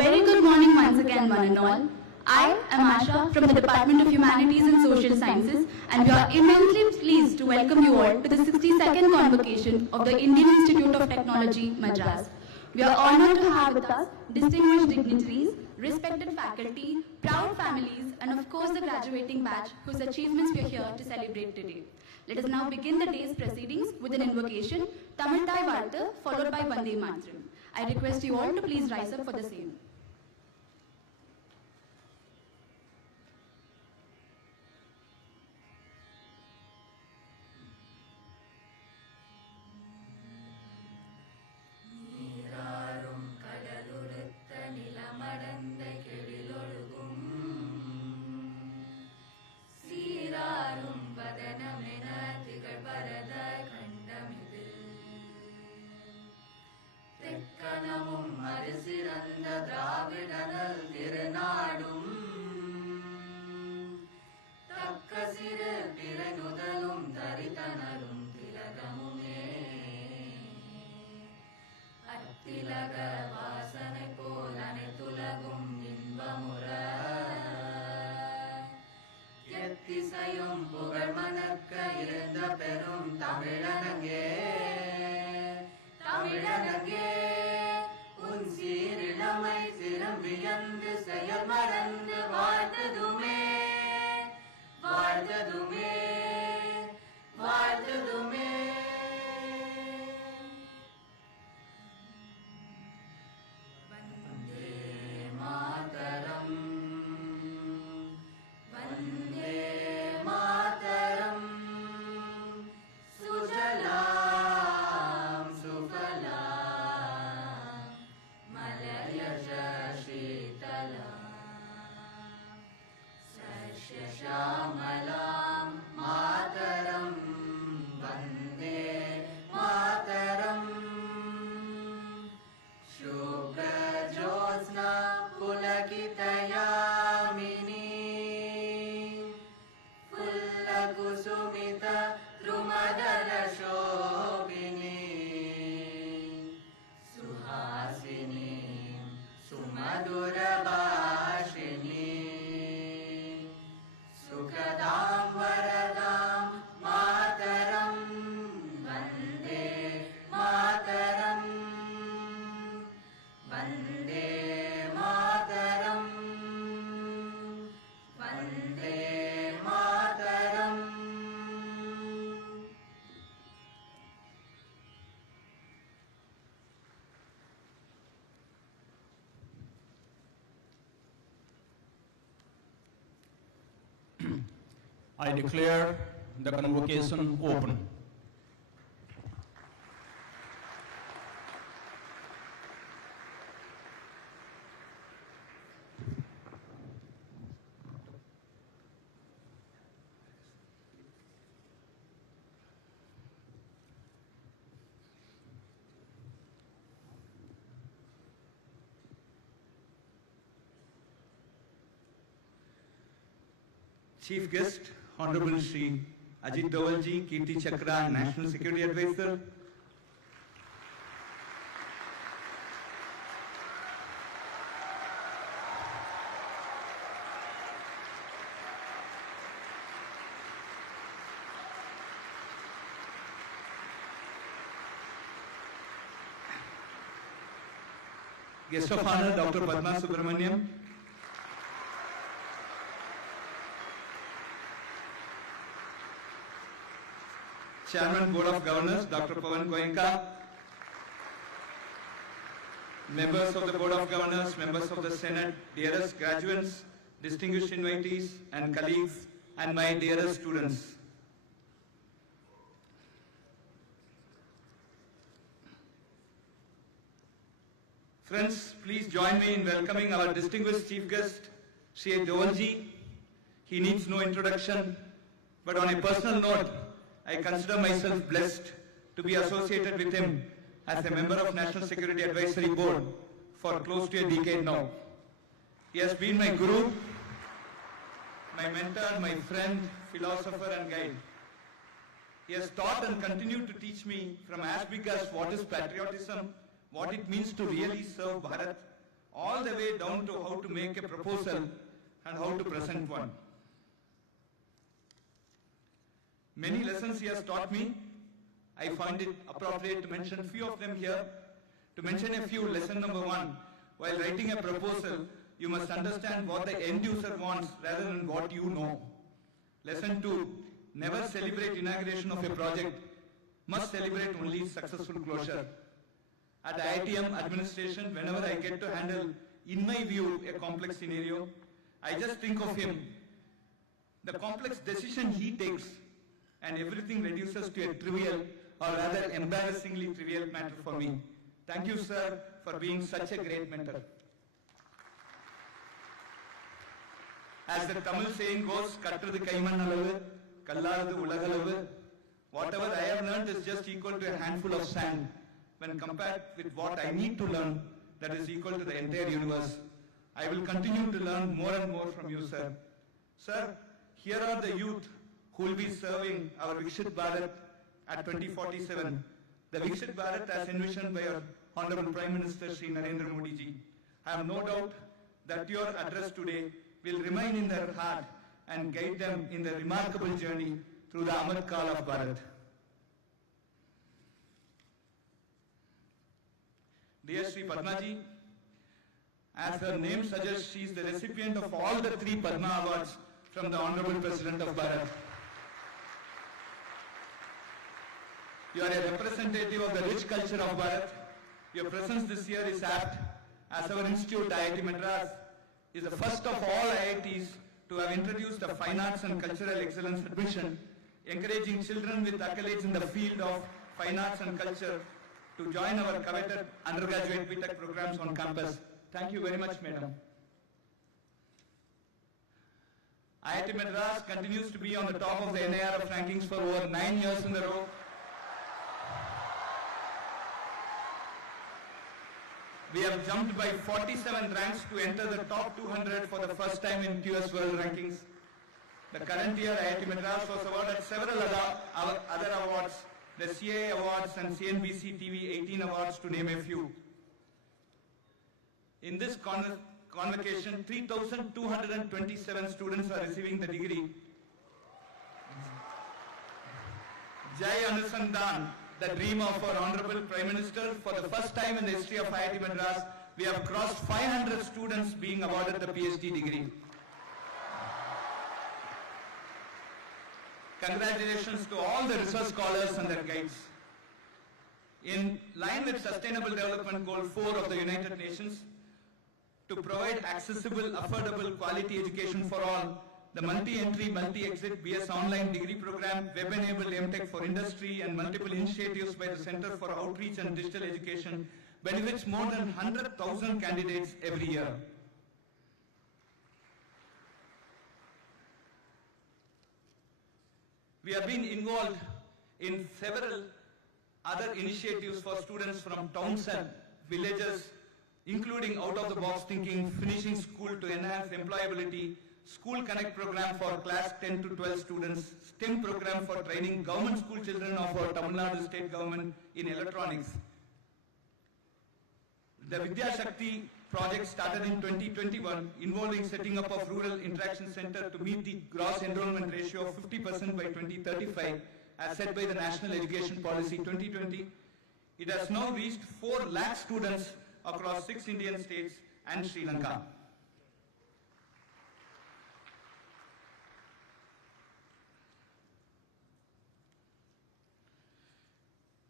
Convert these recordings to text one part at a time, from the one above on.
very good morning once again, one and all. I am Asha from the Department of Humanities and Social Sciences, and we are immensely pleased to welcome you all to the 62nd Convocation of the Indian Institute of Technology, Madras. We are honored to have with us distinguished dignitaries, respected faculty, proud families, and of course the graduating batch whose achievements we are here to celebrate today. Let us now begin the day's proceedings with an invocation, Tamil Thai Vartha, followed by Vande Mataram. I request you all to please rise up for the same. I declare the convocation open. Chief Guest, Honorable Shri AJIT DOVAL Ji, Kirti Chakra, National Security Advisor. Guest of Honor, Dr. PADMA SUBRAHMANYAM. Chairman Board of Governors, Dr. Pawan Goenka, members of the Board of Governors, members of the Senate, dearest graduates, distinguished invitees and colleagues, and my dearest students. Friends, please join me in welcoming our distinguished chief guest, Shri DOVAL Ji. He needs no introduction, but on a personal note, I consider myself blessed to be associated with him as a member of National Security Advisory Board for close to a decade now. He has been my guru, my mentor, my friend, philosopher and guide. He has taught and continued to teach me from as big as what is patriotism, what it means to really serve Bharat, all the way down to how to make a proposal and how to present one. Many lessons he has taught me. I find it appropriate to mention a few of them here. To mention a few, lesson number 1, while writing a proposal, you must understand what the end user wants rather than what you know. Lesson 2, never celebrate inauguration of a project, must celebrate only successful closure. At IITM administration, whenever I get to handle, in my view, a complex scenario, I just think of him. The complex decision he takes and everything reduces to a trivial or rather embarrassingly trivial matter for me. Thank you, sir, for being such a great mentor. As the Tamil saying goes, Kattradu Kaimannalavu, Kallaradu Ulagalavu, whatever I have learned is just equal to a handful of sand when compared with what I need to learn, that is equal to the entire universe. I will continue to learn more and more from you, sir. Sir, here are the youth who will be serving our Vikshit Bharat at 2047. The Vikshit Bharat as envisioned by our Honorable Prime Minister Shri Narendra Modi ji. I have no doubt that your address today will remain in their heart and guide them in the remarkable journey through the Amrit Kal of Bharat. Dear Shri Padma ji, as her name suggests, she is the recipient of all the 3 Padma Awards from the Honorable President of Bharat. You are a representative of the rich culture of Bharat. Your presence this year is apt, as our institute, IIT Madras, is the first of all IITs to have introduced the Fine Arts and Cultural Excellence admission, encouraging children with accolades in the field of fine arts and culture to join our coveted undergraduate BTech programs on campus. Thank you very much, madam. IIT Madras continues to be on the top of the NIRF rankings for over 9 years in a row. We have jumped by 47 ranks to enter the top 200 for the first time in QS World Rankings. The current year, IIT Madras was awarded several other awards, the CAA Awards and CNBC TV 18 Awards to name a few. In this convocation, 3,227 students are receiving the degree. Jai Anusandhan, the dream of our Honorable Prime Minister. For the first time in the history of IIT Madras, we have crossed 500 students being awarded the PhD degree. Congratulations to all the research scholars and their guides. In line with Sustainable Development Goal 4 of the United Nations, to provide accessible, affordable, quality education for all, the multi-entry, multi-exit BS online degree program, web-enabled MTech for industry, and multiple initiatives by the Center for Outreach and Digital Education benefits more than 100,000 candidates every year. We have been involved in several other initiatives for students from towns and villages, including out-of-the-box thinking, finishing school to enhance employability, School Connect program for class 10 to 12 students, STEM program for training government school children of our Tamil Nadu state government in electronics. The Vidya Shakti project started in 2021, involving setting up of rural interaction center to meet the gross enrollment ratio of 50% by 2035, as set by the National Education Policy 2020. It has now reached 4 lakh students across 6 Indian states and Sri Lanka.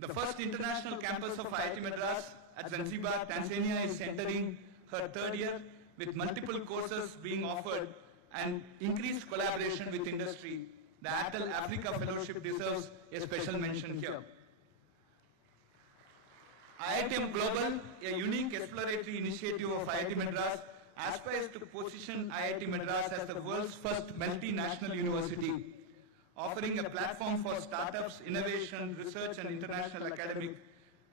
The first international campus of IIT Madras at Zanzibar, Tanzania is entering her 3rd year with multiple courses being offered and increased collaboration with industry. The ATL Africa Fellowship deserves a special mention here. IITM Global, a unique exploratory initiative of IIT Madras, aspires to position IIT Madras as the world's first multinational university, offering a platform for startups, innovation, research and international academic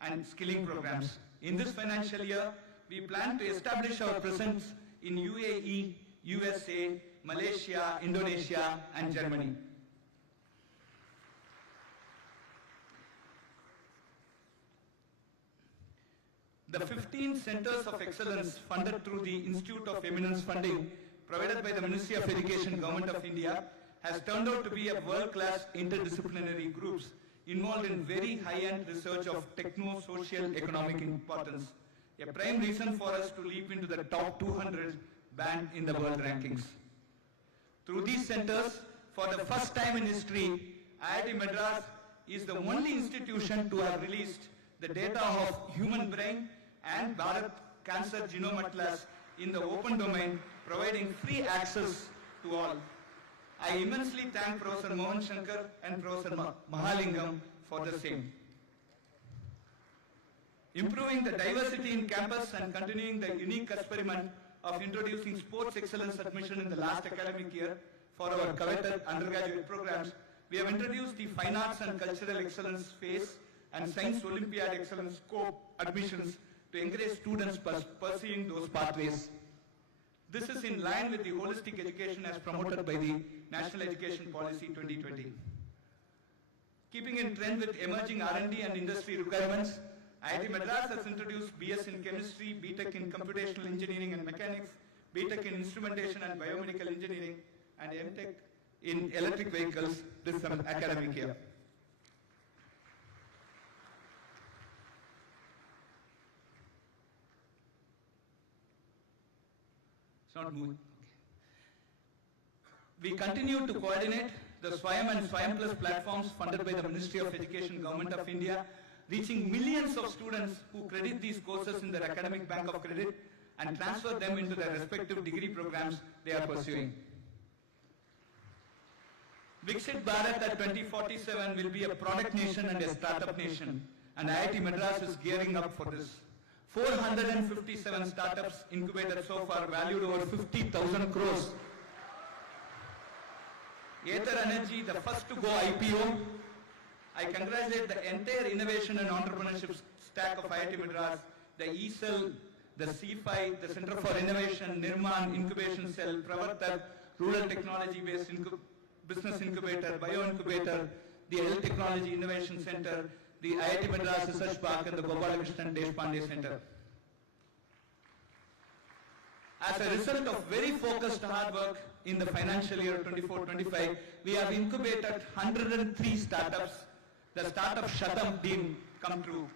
and skilling programs. In this financial year, we plan to establish our presence in UAE, USA, Malaysia, Indonesia and Germany. The 15 centers of excellence funded through the Institute of Eminence funding provided by the Ministry of Education, Government of India, has turned out to be a world-class interdisciplinary groups involved in very high-end research of techno-social economic importance. A prime reason for us to leap into the top 200 band in the world rankings. Through these centers, for the first time in history, IIT Madras is the only institution to have released the data of human brain and Bharat Cancer Genome Atlas in the open domain, providing free access to all. I immensely thank Professor Mohan Shankar and Professor Mahalingam for the same. Improving the diversity in campus and continuing the unique experiment of introducing sports excellence admission in the last academic year for our coveted undergraduate programs, we have introduced the Fine Arts and Cultural Excellence phase and Science Olympiad Excellence scope admissions to encourage students pursuing those pathways. This is in line with the holistic education as promoted by the National Education Policy 2020. Keeping in trend with emerging R&D and industry requirements, IIT Madras has introduced BS in Chemistry, BTech in Computational Engineering and Mechanics, BTech in Instrumentation and Biomedical Engineering, and MTech in Electric Vehicles this academic year. Not moving. We continue to coordinate the SWAYAM and SWAYAM Plus platforms funded by the Ministry of Education, Government of India, reaching millions of students who credit these courses in their academic bank of credit and transfer them into their respective degree programs they are pursuing. Viksit Bharat at 2047 will be a product nation and a startup nation, and IIT Madras is gearing up for this. 457 startups incubated so far, valued over 50,000 crores. Aether Energy, the first to go IPO. I congratulate the entire innovation and entrepreneurship stack of IIT Madras, the ECEL, the C5, the Center for Innovation, Nirman, Incubation Cell, Pravartak, Rural Technology-Based Business Incubator, Bio Incubator, the Health Technology Innovation Center, the IIT Madras Research Park and the Gopalakrishnan Deshpande Center. As a result of very focused hard work in the financial year 24-25, we have incubated 103 startups. The startup Shatam didn't come true.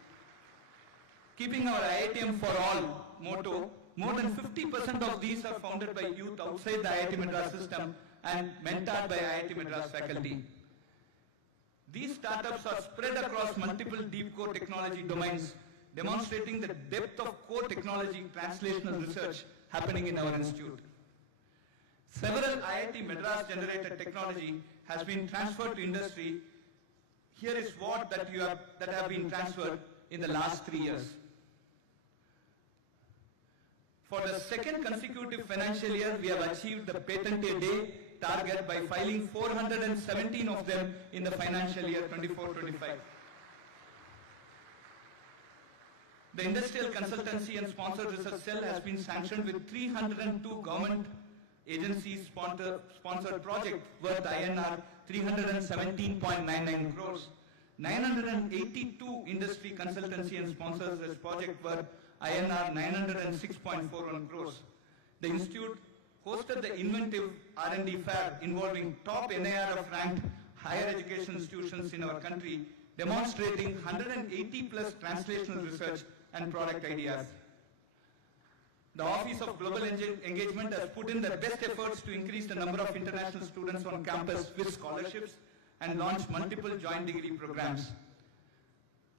Keeping our IITM for all motto, more than 50% of these are founded by youth outside the IIT Madras system and mentored by IIT Madras faculty. These startups are spread across multiple deep core technology domains, demonstrating the depth of core technology translational research happening in our institute. Several IIT Madras generated technology has been transferred to industry. Here is what that have been transferred in the last 3 years. For the second consecutive financial year, we have achieved the patent a day target by filing 417 of them in the financial year 24-25. The Industrial Consultancy and Sponsored Research Cell has been sanctioned with 302 government agencies sponsored project worth INR 317.99 crores, 982 industry consultancy and sponsors project worth INR 906.41 crores. The institute hosted the inventive R&D fair involving top NIR of ranked higher education institutions in our country, demonstrating 180 plus translational research and product ideas. The Office of Global Engagement has put in their best efforts to increase the number of international students on campus with scholarships and launched multiple joint degree programs.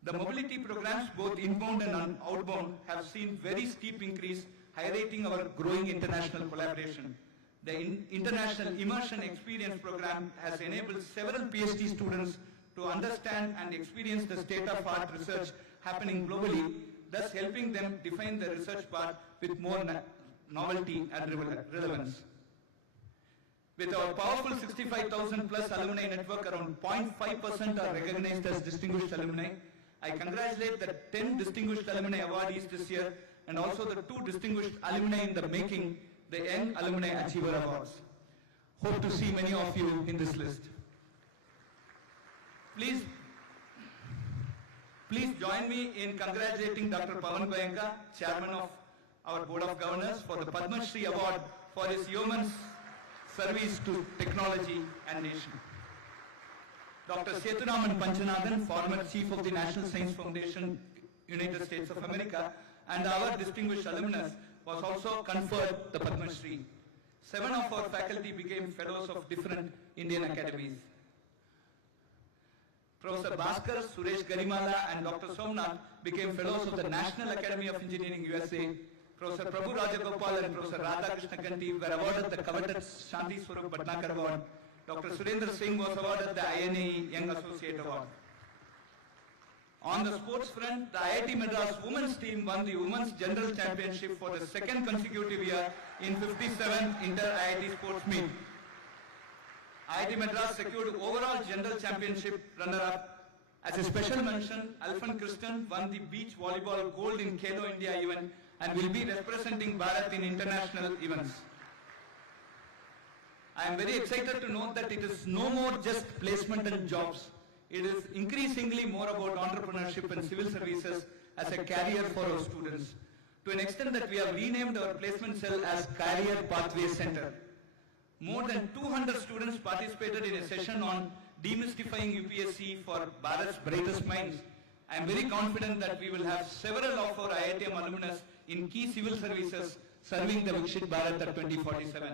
The mobility programs, both inbound and outbound, have seen very steep increase, highlighting our growing international collaboration. The International Immersion Experience Program has enabled several PhD students to understand and experience the state-of-art research happening globally, thus helping them define the research path with more novelty and relevance. With our powerful 65,000 plus alumni network, around 0.5% are recognized as distinguished alumni. I congratulate the 10 distinguished alumni awardees this year and also the 2 distinguished alumni in the making, the Young Alumni Achiever Awards. Hope to see many of you in this list. Please join me in congratulating Dr. Pavan Goenka, Chairman of our Board of Governors, for the Padma Shri Award for his yeoman's service to technology and nation. Dr. Sethunaman Panchanathan, former Chief of the National Science Foundation, United States of America, and our distinguished alumnus, was also conferred the Padma Shri. 7 of our faculty became fellows of different Indian academies. Professor Bhaskar, Suresh Garimala, and Dr. Somnath became fellows of the National Academy of Engineering, USA. Professor Prabhu Rajagopal and Professor Radhakrishna Kanti were awarded the coveted Shanti Swarup Bhatnagar Award. Dr. Surendra Singh was awarded the INAE Young Associate Award. On the sports front, the IIT Madras women's team won the Women's General Championship for the second consecutive year in 57th Inter-IIT Sports Meet. IIT Madras secured overall General Championship runner-up. As a special mention, Alfan Kristen won the beach volleyball gold in Khelo India event and will be representing Bharat in international events. I am very excited to note that it is no more just placement and jobs. It is increasingly more about entrepreneurship and civil services as a career for our students, to an extent that we have renamed our placement cell as Career Pathway Center. More than 200 students participated in a session on demystifying UPSC for Bharat's brightest minds. I am very confident that we will have several of our IITM alumnus in key civil services serving the Vikshit Bharat at 2047.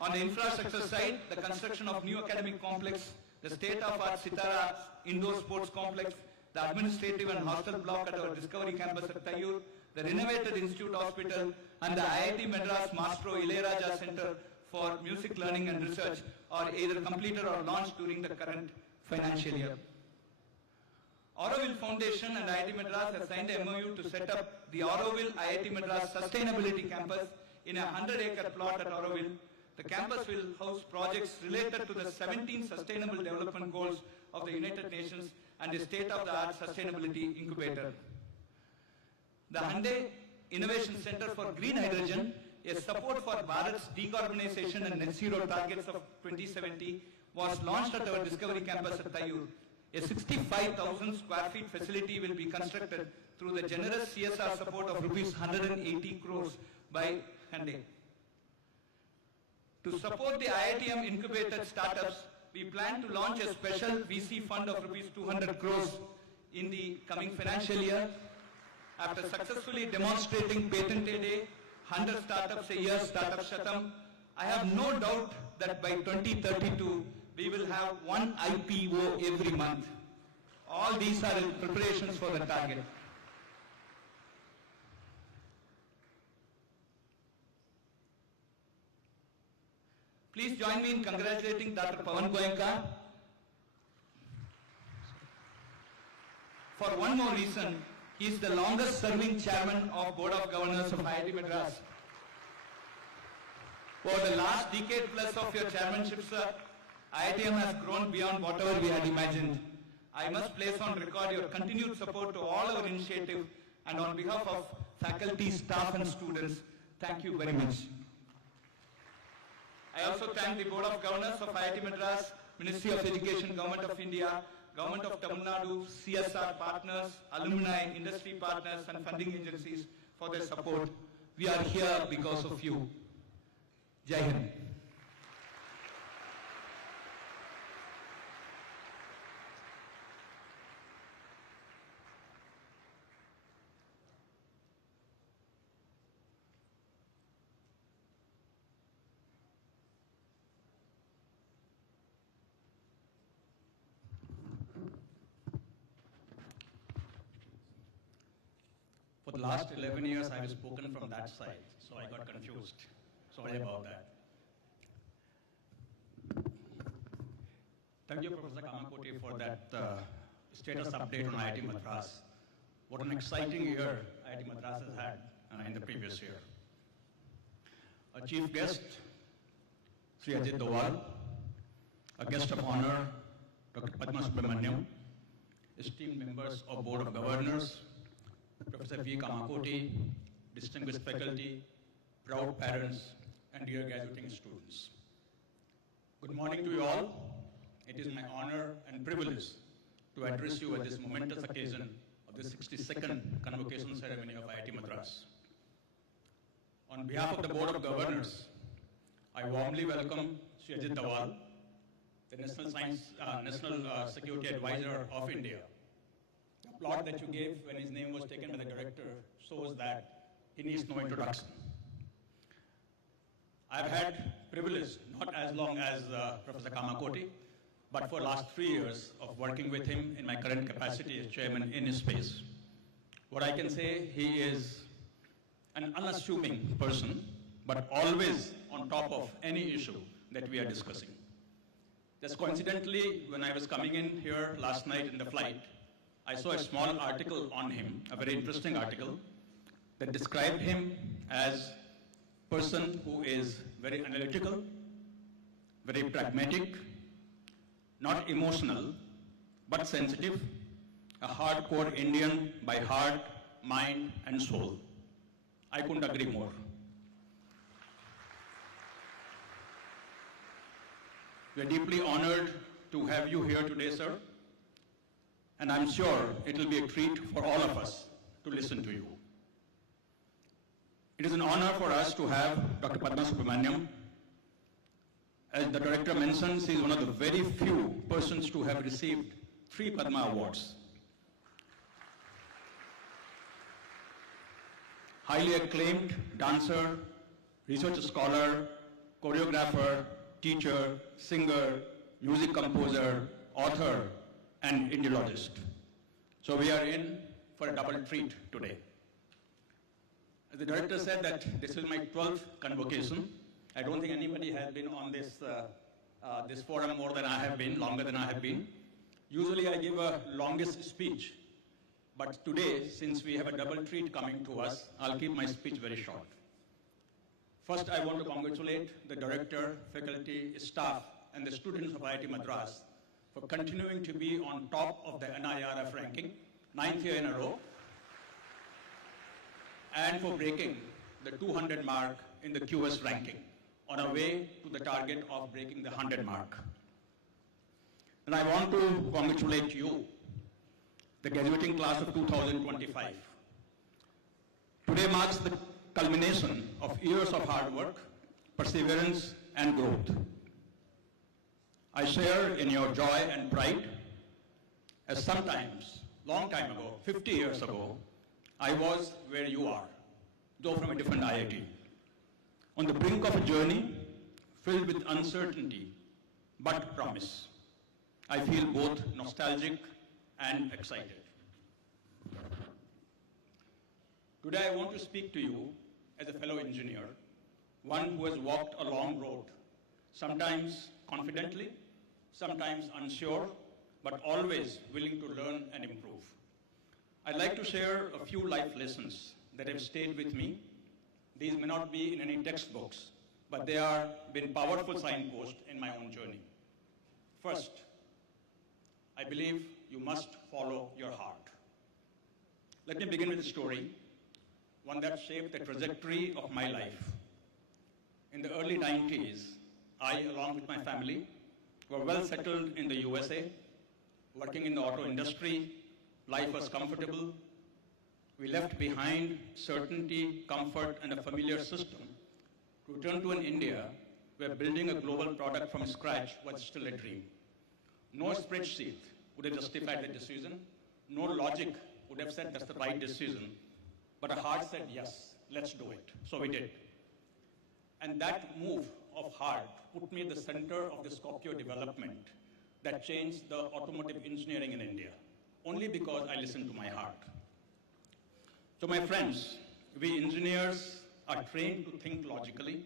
On the infrastructure side, the construction of new academic complex, the state-of-art Sitara indoor sports complex, the administrative and hostel block at our Discovery campus at Tayyur, the renovated Institute Hospital, and the IIT Madras Mastro Ilayaraja Center for Music Learning and Research are either completed or launched during the current financial year. Auroville Foundation and IIT Madras have signed a MOU to set up the Auroville IIT Madras Sustainability Campus in a 100-acre plot at Auroville. The campus will house projects related to the 17 Sustainable Development Goals of the United Nations and the state-of-the-art sustainability incubator. The Hyundai Innovation Center for Green Hydrogen, a support for Bharat's decarbonization and net zero targets of 2070, was launched at our Discovery campus at Tayyur. A 65,000 square feet facility will be constructed through the generous CSR support of rupees 180 crores by Hyundai. To support the IITM incubated startups, we plan to launch a special VC fund of rupees 200 crores in the coming financial year. After successfully demonstrating patented 100 startups a year, Startup Shatam, I have no doubt that by 2032, we will have one IPO every month. All these are preparations for the target. Please join me in congratulating Dr. Pavan Goenka. For one more reason, he is the longest serving chairman of Board of Governors of IIT Madras. For the last decade plus of your chairmanship, sir, IITM has grown beyond whatever we had imagined. I must place on record your continued support to all our initiatives, and on behalf of faculty, staff and students, thank you very much. I also thank the Board of Governors of IIT Madras, Ministry of Education, Government of India, Government of Tamil Nadu, CSR partners, alumni, industry partners and funding agencies for their support. We are here because of you. Jai Hind. For the last 11 years, I have spoken from that side, so I got confused. Sorry about that. Thank you, Professor Kamakoti, for that status update on IIT Madras. What an exciting year IIT Madras has had in the previous year. A chief guest, Sri AJIT DOVAL, a guest of honor, Dr. Padma SUBRAHMANYAM, esteemed members of Board of Governors, Professor V. Kamakoti, distinguished faculty, proud parents, and dear graduating students. Good morning to you all. It is my honor and privilege to address you at this momentous occasion of the 62nd Convocation Ceremony of IIT Madras. On behalf of the Board of Governors, I warmly welcome Sri AJIT DOVAL, the National Security Advisor of India. The applaud that you gave when his name was taken by the director shows that he needs no introduction. I've had privilege, not as long as Professor Kamakoti, but for the last 3 years of working with him in my current capacity as chairman in his space. What I can say, he is an unassuming person, but always on top of any issue that we are discussing. Just coincidentally, when I was coming in here last night in the flight, I saw a small article on him, a very interesting article, that described him as a person who is very analytical, very pragmatic, not emotional, but sensitive, a hardcore Indian by heart, mind, and soul. I couldn't agree more. We're deeply honored to have you here today, sir, and I'm sure it will be a treat for all of us to listen to you. It is an honor for us to have Dr. Padma SUBRAHMANYAM. As the director mentions, he is one of the very few persons to have received 3 Padma Awards. Highly acclaimed dancer, research scholar, choreographer, teacher, singer, music composer, author, and Indiologist. So we are in for a double treat today. As the director said that this is my 12th convocation. I don't think anybody has been on this forum more than I have been, longer than I have been. Usually I give a longest speech, but today, since we have a double treat coming to us, I'll keep my speech very short. First, I want to congratulate the director, faculty, staff, and the students of IIT Madras for continuing to be on top of the NIRF ranking, 9th year in a row, and for breaking the 200 mark in the QS ranking, on our way to the target of breaking the 100 mark. And I want to congratulate you, the graduating class of 2025. Today marks the culmination of years of hard work, perseverance, and growth. I share in your joy and pride, as sometimes, long time ago, 50 years ago, I was where you are, though from a different IIT. On the brink of a journey filled with uncertainty, but promise. I feel both nostalgic and excited. Today I want to speak to you as a fellow engineer, one who has walked a long road, sometimes confidently, sometimes unsure, but always willing to learn and improve. I'd like to share a few life lessons that have stayed with me. These may not be in any textbooks, but they have been powerful signposts in my own journey. First, I believe you must follow your heart. Let me begin with a story, one that shaped the trajectory of my life. In the early 90s, I, along with my family, were well settled in the USA, working in the auto industry. Life was comfortable. We left behind certainty, comfort, and a familiar system to return to an India where building a global product from scratch was still a dream. No spreadsheet would have justified the decision. No logic would have said that's the right decision. But a heart said, yes, let's do it. So we did. And that move of heart put me at the center of the Scorpio development that changed the automotive engineering in India, only because I listened to my heart. So my friends, we engineers are trained to think logically,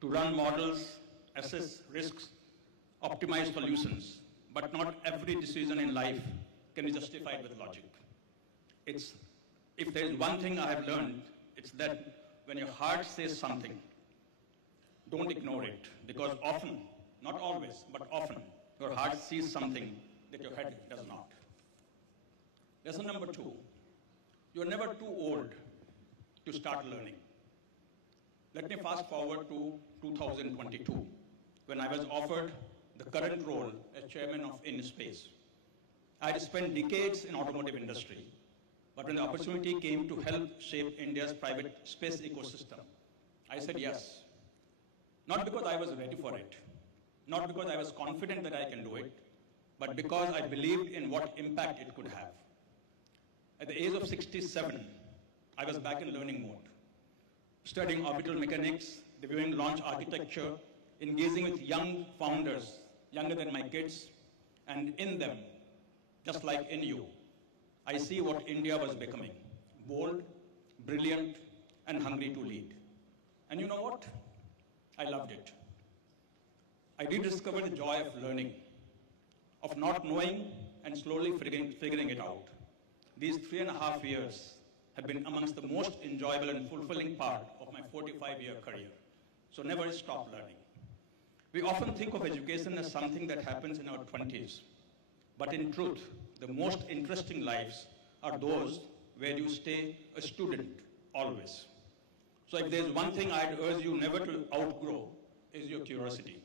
to run models, assess risks, optimize solutions, but not every decision in life can be justified with logic. If there is one thing I have learned, it's that when your heart says something, don't ignore it, because often, not always, but often, your heart sees something that your head does not. Lesson number 2, you're never too old to start learning. Let me fast forward to 2022, when I was offered the current role as chairman of InSpace. I had spent decades in automotive industry, but when the opportunity came to help shape India's private space ecosystem, I said yes. Not because I was ready for it, not because I was confident that I can do it, but because I believed in what impact it could have. At the age of 67, I was back in learning mode, studying orbital mechanics, reviewing launch architecture, engaging with young founders, younger than my kids, and in them, just like in you, I see what India was becoming: bold, brilliant, and hungry to lead. And you know what? I loved it. I rediscovered the joy of learning, of not knowing and slowly figuring it out. These 3.5 years have been amongst the most enjoyable and fulfilling part of my 45-year career. So never stop learning. We often think of education as something that happens in our 20s. But in truth, the most interesting lives are those where you stay a student always. So if there's one thing I'd urge you never to outgrow, is your curiosity.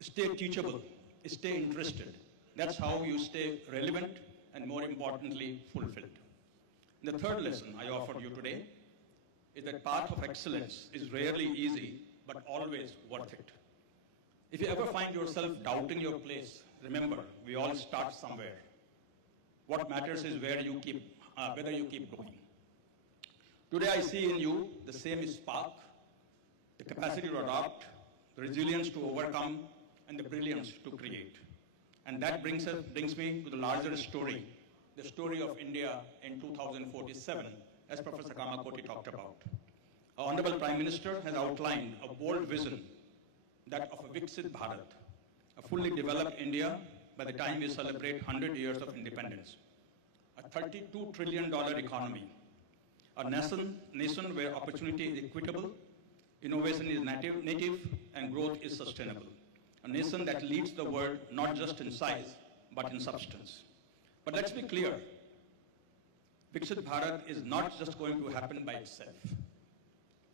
Stay teachable, stay interested. That's how you stay relevant and, more importantly, fulfilled. The third lesson I offer you today is that path of excellence is rarely easy, but always worth it. If you ever find yourself doubting your place, remember, we all start somewhere. What matters is whether you keep going. Today I see in you the same spark, the capacity to adopt, the resilience to overcome, and the brilliance to create. And that brings me to the larger story, the story of India in 2047, as Professor Kamakoti talked about. Our Honorable Prime Minister has outlined a bold vision, that of a Viksit Bharat, a fully developed India by the time we celebrate 100 years of independence, a $32 trillion economy, a nation where opportunity is equitable, innovation is native, and growth is sustainable. A nation that leads the world not just in size, but in substance. But let's be clear, Viksit Bharat is not just going to happen by itself.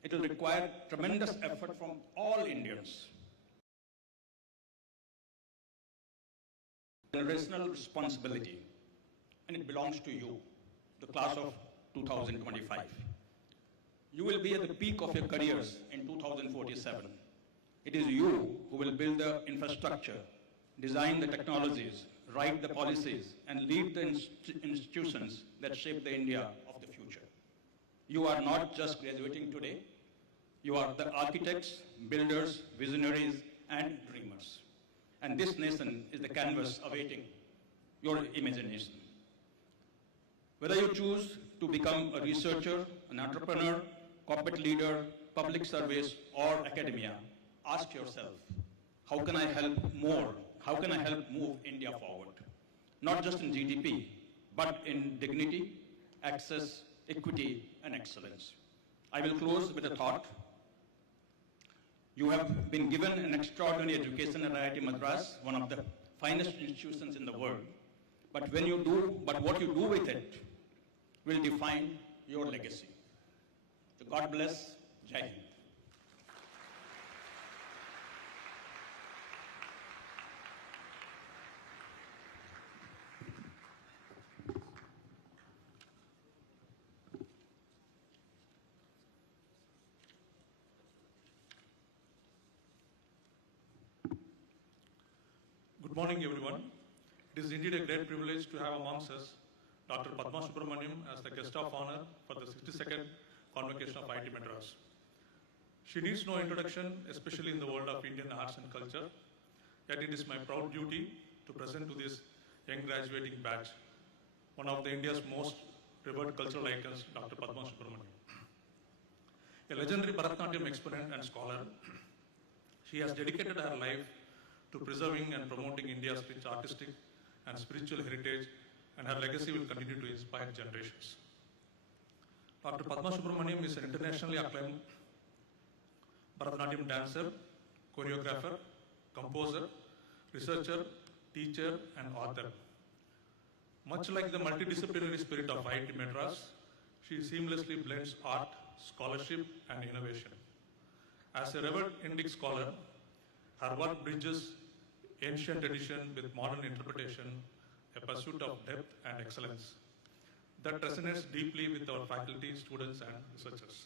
It will require tremendous effort from all Indians. Generational responsibility, and it belongs to you, the class of 2025. You will be at the peak of your careers in 2047. It is you who will build the infrastructure, design the technologies, write the policies, and lead the institutions that shape the India of the future. You are not just graduating today. You are the architects, builders, visionaries, and dreamers. And this nation is the canvas awaiting your imagination. Whether you choose to become a researcher, an entrepreneur, corporate leader, public service, or academia, ask yourself, how can I help more? How can I help move India forward? Not just in GDP, but in dignity, access, equity, and excellence. I will close with a thought. You have been given an extraordinary education at IIT Madras, one of the finest institutions in the world. But what you do with it will define your legacy. So God bless. Jai Hind. Good morning, everyone. It is indeed a great privilege to have amongst us Dr. Padma Subramaniam as the guest of honor for the 62nd Convocation of IIT Madras. She needs no introduction, especially in the world of Indian arts and culture, yet it is my proud duty to present to this young graduating batch one of India's most revered cultural icons, Dr. Padma Subramaniam. A legendary Bharatanatyam exponent and scholar, she has dedicated her life to preserving and promoting India's rich artistic and spiritual heritage, and her legacy will continue to inspire generations. Dr. Padma Subramaniam is an internationally acclaimed Bharatanatyam dancer, choreographer, composer, researcher, teacher, and author. Much like the multidisciplinary spirit of IIT Madras, she seamlessly blends art, scholarship, and innovation. As a revered Indic scholar, her work bridges ancient tradition with modern interpretation, a pursuit of depth and excellence that resonates deeply with our faculty, students, and researchers.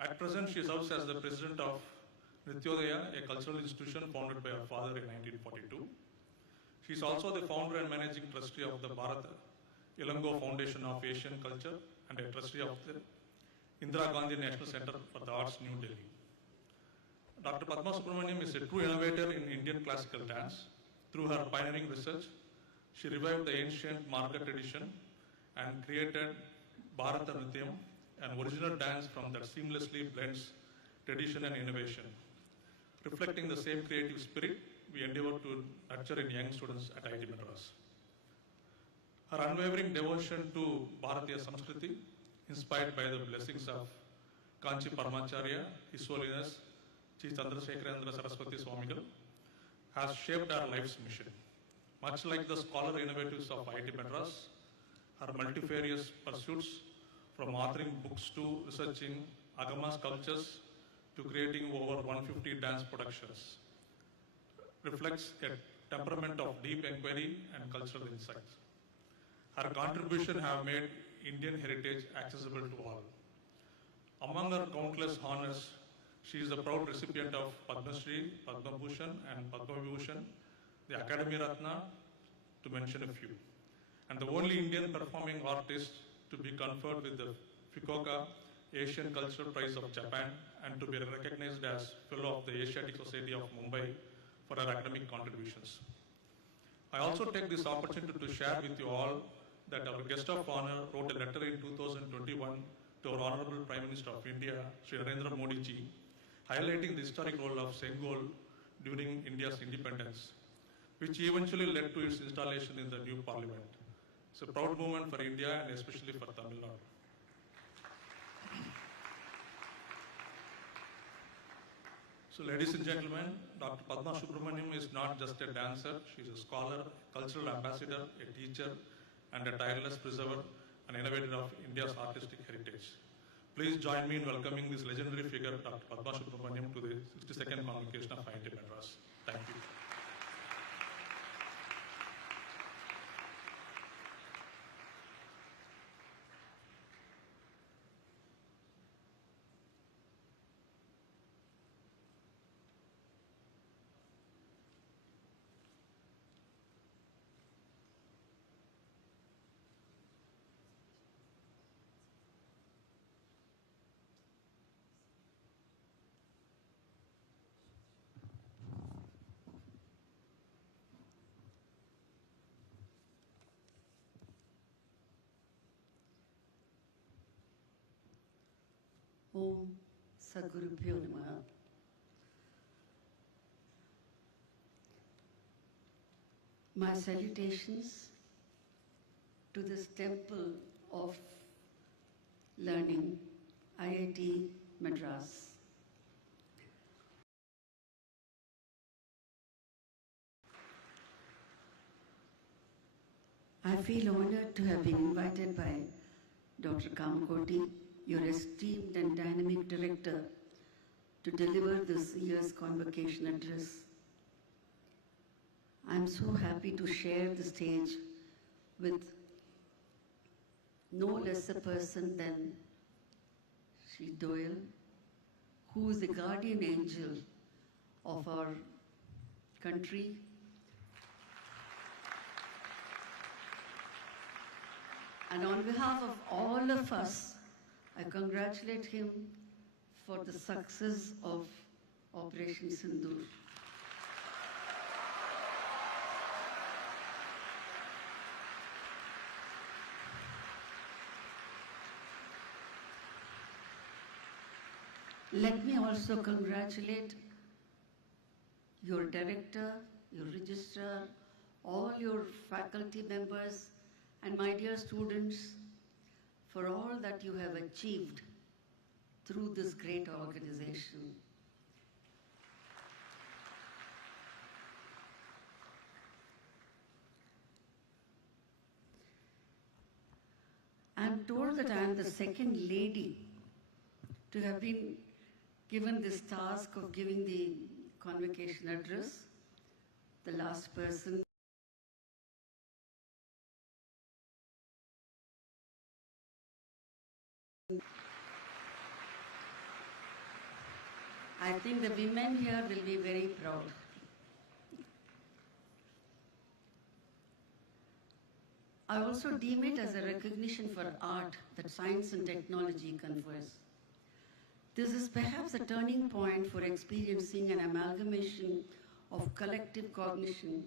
At present, she serves as the president of Nityodaya, a cultural institution founded by her father in 1942. She is also the founder and managing trustee of the Bharat Ilango Foundation of Asian Culture and a trustee of the Indira Gandhi National Center for the Arts, New Delhi. Dr. Padma Subramaniam is a true innovator in Indian classical dance. Through her pioneering research, she revived the ancient Marga tradition and created BHARATANATYAM, an original dance from that seamlessly blends tradition and innovation. Reflecting the same creative spirit, we endeavor to nurture in young students at IIT Madras. Her unwavering devotion to Bharatiya Samskriti, inspired by the blessings of Kanchi Paramacharya, His Holiness Sri Chandrasekharendra Saraswati Swamigal, has shaped our life's mission. Much like the scholar innovatives of IIT Madras, her multifarious pursuits, from authoring books to researching Agama sculptures to creating over 150 dance productions, reflects a temperament of deep inquiry and cultural insights. Her contributions have made Indian heritage accessible to all. Among her countless honors, she is the proud recipient of Padma Shri, Padma Bhushan, and Padma Vibhushan, the Academy Ratna, to mention a few, and the only Indian performing artist to be conferred with the Fukuoka Asian Cultural Prize of Japan and to be recognized as Fellow of the Asiatic Society of Mumbai for her academic contributions. I also take this opportunity to share with you all that our guest of honor wrote a letter in 2021 to our Honorable Prime Minister of India, Sri Narendra Modi ji, highlighting the historic role of Sengol during India's independence, which eventually led to its installation in the new parliament. It's a proud moment for India and especially for Tamil Nadu. So ladies and gentlemen, Dr. Padma Subramaniam is not just a dancer, she is a scholar, cultural ambassador, a teacher, and a tireless preserver and innovator of India's artistic heritage. Please join me in welcoming this legendary figure, Dr. Padma Subramaniam, to the 62nd Convocation of IIT Madras. Thank you. Om Sadgurubhyo Namaha. My salutations to this temple of learning, IIT Madras. I feel honored to have been invited by Dr. Kamakoti, your esteemed and dynamic director, to deliver this year's convocation address. I'm so happy to share the stage with no less a person than Shri Doyle, who is the guardian angel of our country. And on behalf of all of us, I congratulate him for the success of Operation Sindoor. Let me also congratulate your director, your registrar, all your faculty members, and my dear students, for all that you have achieved through this great organization. I'm told that I am the second lady to have been given this task of giving the convocation address. The last person I think the women here will be very proud. I also deem it as a recognition for art that science and technology confers. This is perhaps a turning point for experiencing an amalgamation of collective cognition,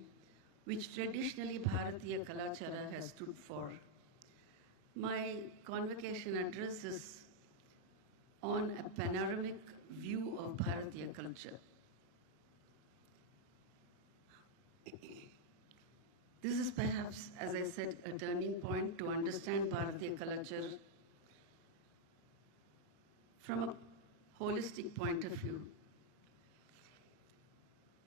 which traditionally Bharatiya Kalachara has stood for. My convocation address is on a panoramic view of Bharatiya culture. This is perhaps, as I said, a turning point to understand Bharatiya culture from a holistic point of view.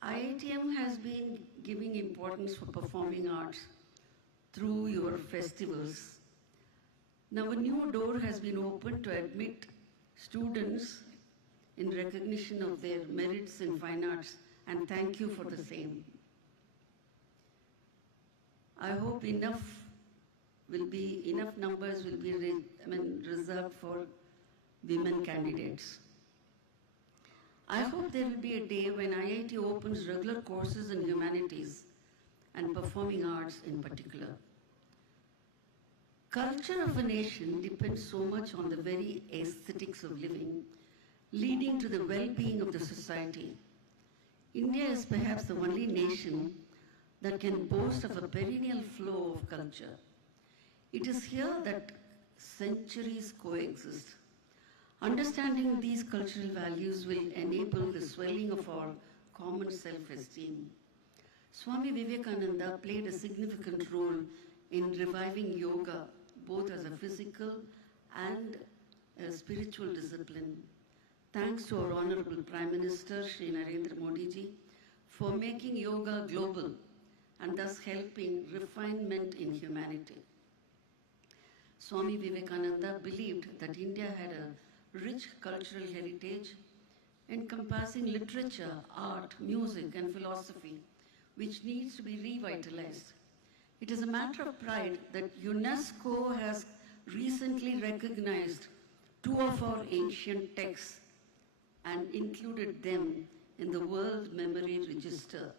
IITM has been giving importance for performing arts through your festivals. Now a new door has been opened to admit students in recognition of their merits in fine arts, and thank you for the same. I hope enough numbers will be reserved for women candidates. I hope there will be a day when IIT opens regular courses in humanities and performing arts in particular. Culture of a nation depends so much on the very aesthetics of living, leading to the well-being of the society. India is perhaps the only nation that can boast of a perennial flow of culture. It is here that centuries coexist. Understanding these cultural values will enable the swelling of our common self-esteem. Swami Vivekananda played a significant role in reviving yoga, both as a physical and a spiritual discipline. Thanks to our Honorable Prime Minister, Shri Narendra Modi ji, for making yoga global and thus helping refinement in humanity. Swami Vivekananda believed that India had a rich cultural heritage encompassing literature, art, music, and philosophy, which needs to be revitalized. It is a matter of pride that UNESCO has recently recognized 2 of our ancient texts and included them in the World Memory Register.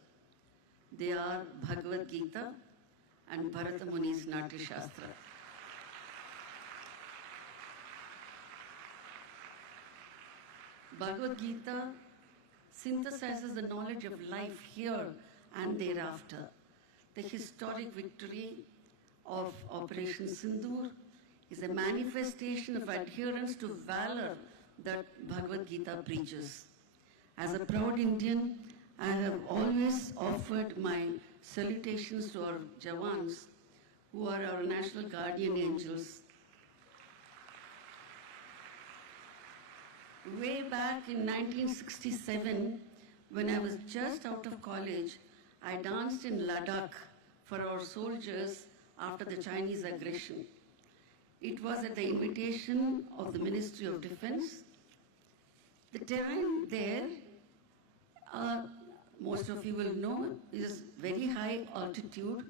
They are Bhagavad Gita and Bharata Muni's Natya Shastra. Bhagavad Gita synthesizes the knowledge of life here and thereafter. The historic victory of Operation Sindoor is a manifestation of adherence to valor that Bhagavad Gita preaches. As a proud Indian, I have always offered my salutations to our Jawans, who are our national guardian angels. Way back in 1967, when I was just out of college, I danced in Ladakh for our soldiers after the Chinese aggression. It was at the invitation of the Ministry of Defense. The terrain there, most of you will know, is very high altitude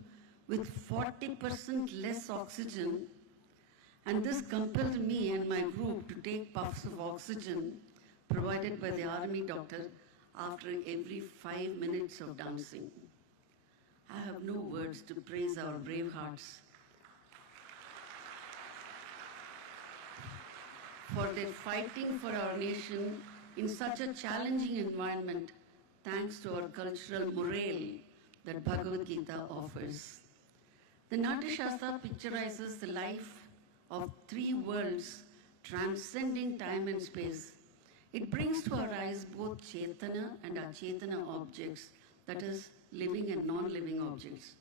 with 40% less oxygen, and this compelled me and my group to take puffs of oxygen provided by the army doctor after every 5 minutes of dancing. I have no words to praise our brave hearts for their fighting for our nation in such a challenging environment, thanks to our cultural morale that Bhagavad Gita offers. The Natya Shastra picturizes the life of 3 worlds transcending time and space. It brings to our eyes both Chetana and Achetana objects, that is, living and non-living objects.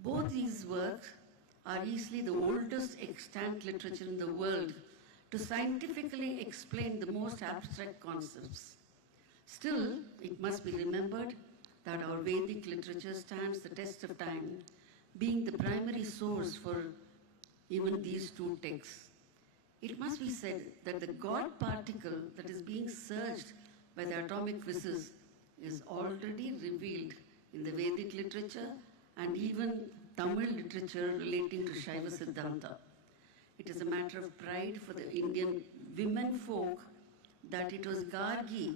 Both these works are easily the oldest extant literature in the world to scientifically explain the most abstract concepts. Still, it must be remembered that our Vedic literature stands the test of time, being the primary source for even these 2 texts. It must be said that the God particle that is being searched by the atomic physicists is already revealed in the Vedic literature and even Tamil literature relating to Shaiva Siddhanta. It is a matter of pride for the Indian women folk that it was Gargi,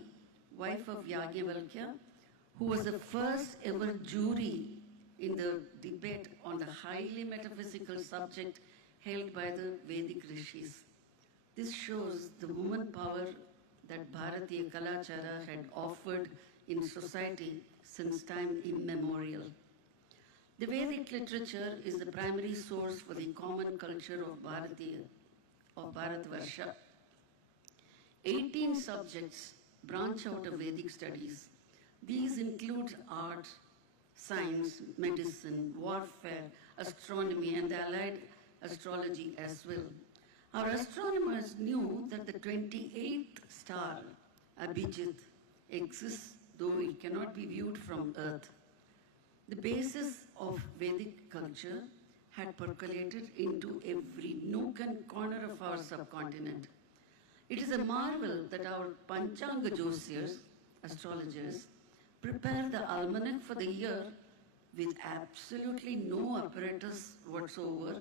wife of Yagyavalkya, who was the first ever jury in the debate on the highly metaphysical subject held by the Vedic rishis. This shows the woman power that Bharatiya Kalachara had offered in society since time immemorial. The Vedic literature is the primary source for the common culture of Bharatvarsha. 18 subjects branch out of Vedic studies. These include art, science, medicine, warfare, astronomy, and the allied astrology as well. Our astronomers knew that the 28th star, AJIT, exists, though it cannot be viewed from Earth. The basis of Vedic culture had percolated into every nook and corner of our subcontinent. It is a marvel that our Panchanga Josiers, astrologers, prepare the almanac for the year with absolutely no apparatus whatsoever,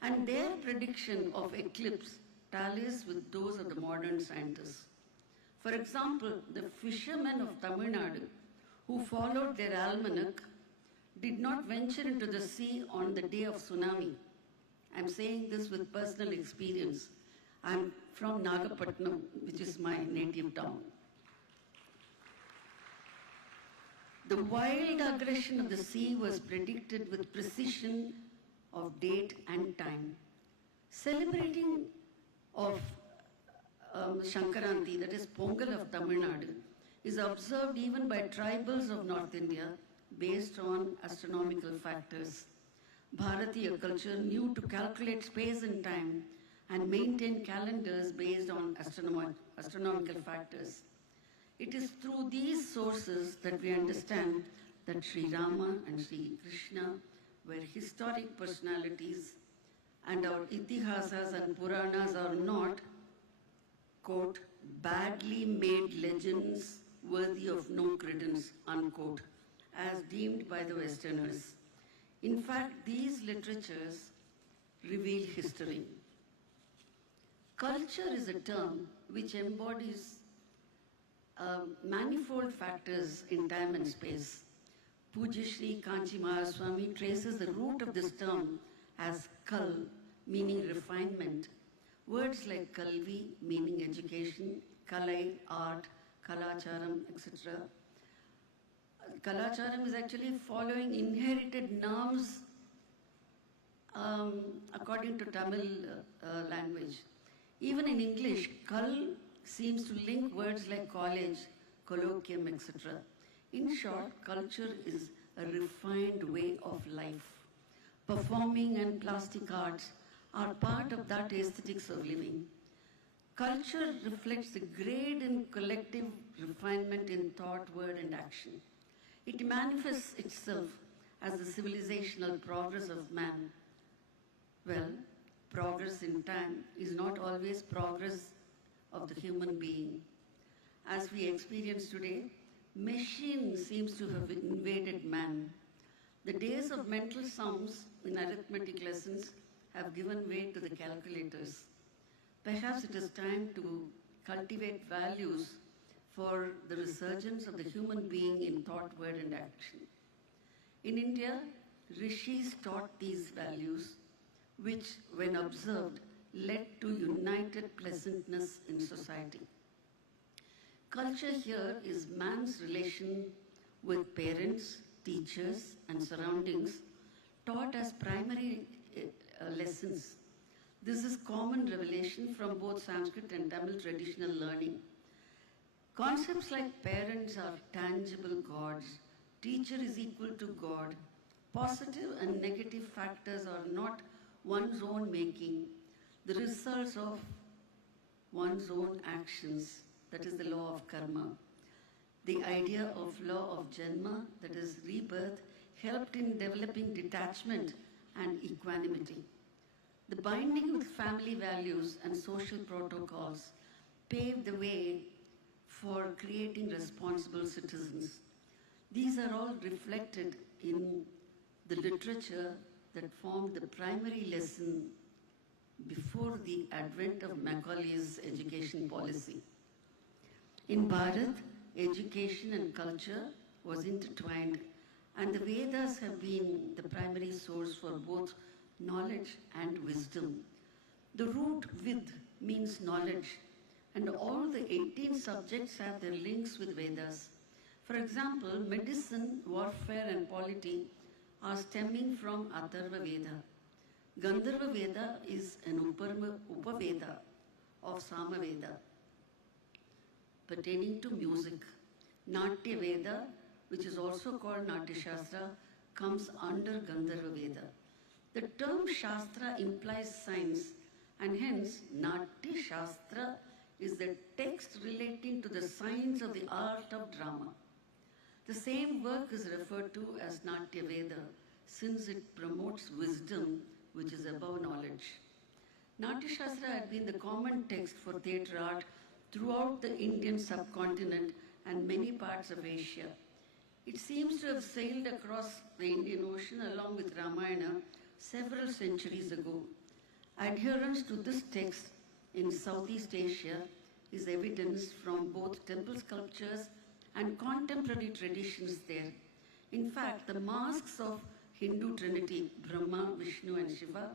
and their prediction of eclipse tallies with those of the modern scientists. For example, the fishermen of Tamil Nadu who followed their almanac did not venture into the sea on the day of tsunami. I'm saying this with personal experience. I'm from Nagapattinam, which is my native town. The wild aggression of the sea was predicted with precision of date and time. Celebrating of Shankaranti, that is Pongal of Tamil Nadu, is observed even by tribals of North India based on astronomical factors. Bharatiya culture knew to calculate space and time and maintain calendars based on astronomical factors. It is through these sources that we understand that Sri Rama and Sri Krishna were historic personalities, and our itihasas and Puranas are not, quote, badly made legends worthy of no credence, unquote, as deemed by the Westerners. In fact, these literatures reveal history. Culture is a term which embodies manifold factors in time and space. Pujya Shri Kanchi Mahaswami traces the root of this term as kal, meaning refinement. Words like kalvi, meaning education, kalai, art, kalacharam, etc. Kalacharam is actually following inherited norms according to Tamil language. Even in English, kal seems to link words like college, colloquium, etc. In short, culture is a refined way of life. Performing and plastic arts are part of that aesthetics of living. Culture reflects the grade in collective refinement in thought, word, and action. It manifests itself as the civilizational progress of man. Well, progress in time is not always progress of the human being. As we experience today, machine seems to have invaded man. The days of mental sums in arithmetic lessons have given way to the calculators. Perhaps it is time to cultivate values for the resurgence of the human being in thought, word, and action. In India, rishis taught these values, which, when observed, led to united pleasantness in society. Culture here is man's relation with parents, teachers, and surroundings, taught as primary lessons. This is common revelation from both Sanskrit and Tamil traditional learning. Concepts like parents are tangible gods, teacher is equal to God, positive and negative factors are not one's own making, the results of one's own actions, that is the law of karma. The idea of law of janma, that is rebirth, helped in developing detachment and equanimity. The binding with family values and social protocols paved the way for creating responsible citizens. These are all reflected in the literature that formed the primary lesson before the advent of Macaulay's education policy. In Bharat, education and culture was intertwined, and the Vedas have been the primary source for both knowledge and wisdom. The root vid means knowledge, and all the 18 subjects have their links with Vedas. For example, medicine, warfare, and polity are stemming from Atharva Veda. Gandharva Veda is an Upaveda of Samaveda pertaining to music. Natya Veda, which is also called Natya Shastra, comes under Gandharva Veda. The term Shastra implies science, and hence Natya Shastra is the text relating to the science of the art of drama. The same work is referred to as Natya Veda, since it promotes wisdom, which is above knowledge. Natya Shastra had been the common text for theatre art throughout the Indian subcontinent and many parts of Asia. It seems to have sailed across the Indian Ocean along with Ramayana several centuries ago. Adherence to this text in Southeast Asia is evidenced from both temple sculptures and contemporary traditions there. In fact, the masks of Hindu Trinity, Brahma, Vishnu and Shiva,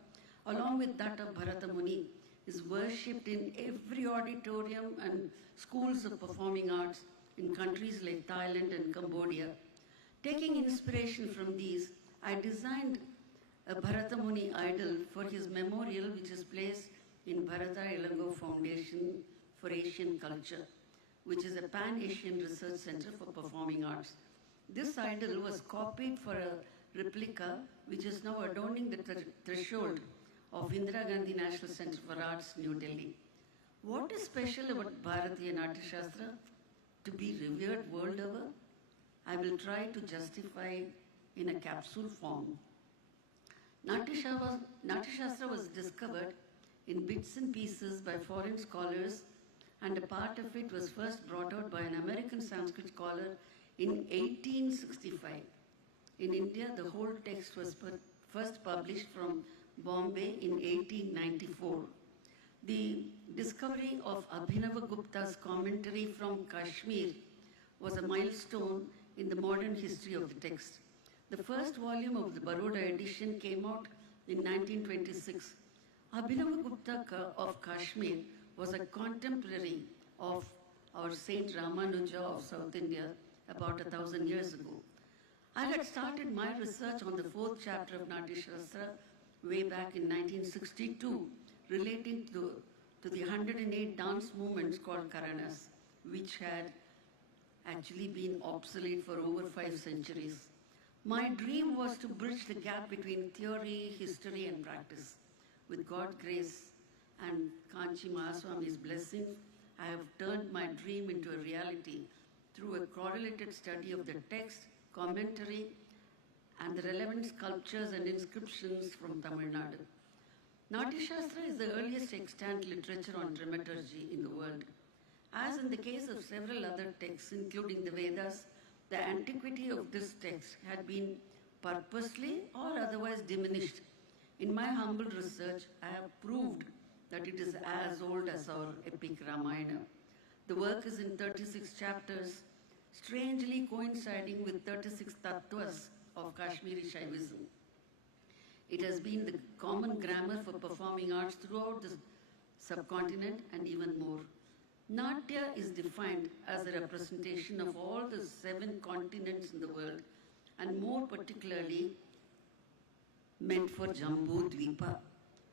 along with that of Bharata Muni, is worshipped in every auditorium and schools of performing arts in countries like Thailand and Cambodia. Taking inspiration from these, I designed a Bharata Muni idol for his memorial, which is placed in Bharata Ilango Foundation for Asian Culture, which is a pan-Asian research center for performing arts. This idol was copied for a replica, which is now adorning the threshold of Indira Gandhi National Center for Arts, New Delhi. What is special about Bharatiya Natya Shastra to be revered world over? I will try to justify in a capsule form. Natya Shastra was discovered in bits and pieces by foreign scholars, and a part of it was first brought out by an American Sanskrit scholar in 1865. In India, the whole text was first published from Bombay in 1894. The discovery of Abhinavagupta's commentary from Kashmir was a milestone in the modern history of the text. The first volume of the Baroda edition came out in 1926. Abhinavagupta of Kashmir was a contemporary of our Saint Ramanuja of South India about 1,000 years ago. I had started my research on the 4th chapter of Natya Shastra way back in 1962, relating to the 108 dance movements called Karanas, which had actually been obsolete for over 5 centuries. My dream was to bridge the gap between theory, history, and practice. With God's grace and Kanchi Mahaswami's blessing, I have turned my dream into a reality through a correlated study of the text, commentary, and the relevant sculptures and inscriptions from Tamil Nadu. Natya Shastra is the earliest extant literature on dramaturgy in the world. As in the case of several other texts, including the Vedas, the antiquity of this text had been purposely or otherwise diminished. In my humble research, I have proved that it is as old as our epic Ramayana. The work is in 36 chapters, strangely coinciding with 36 tattvas of Kashmiri Shaivism. It has been the common grammar for performing arts throughout the subcontinent and even more. Natya is defined as a representation of all the 7 continents in the world, and more particularly meant for Jambu Dvipa.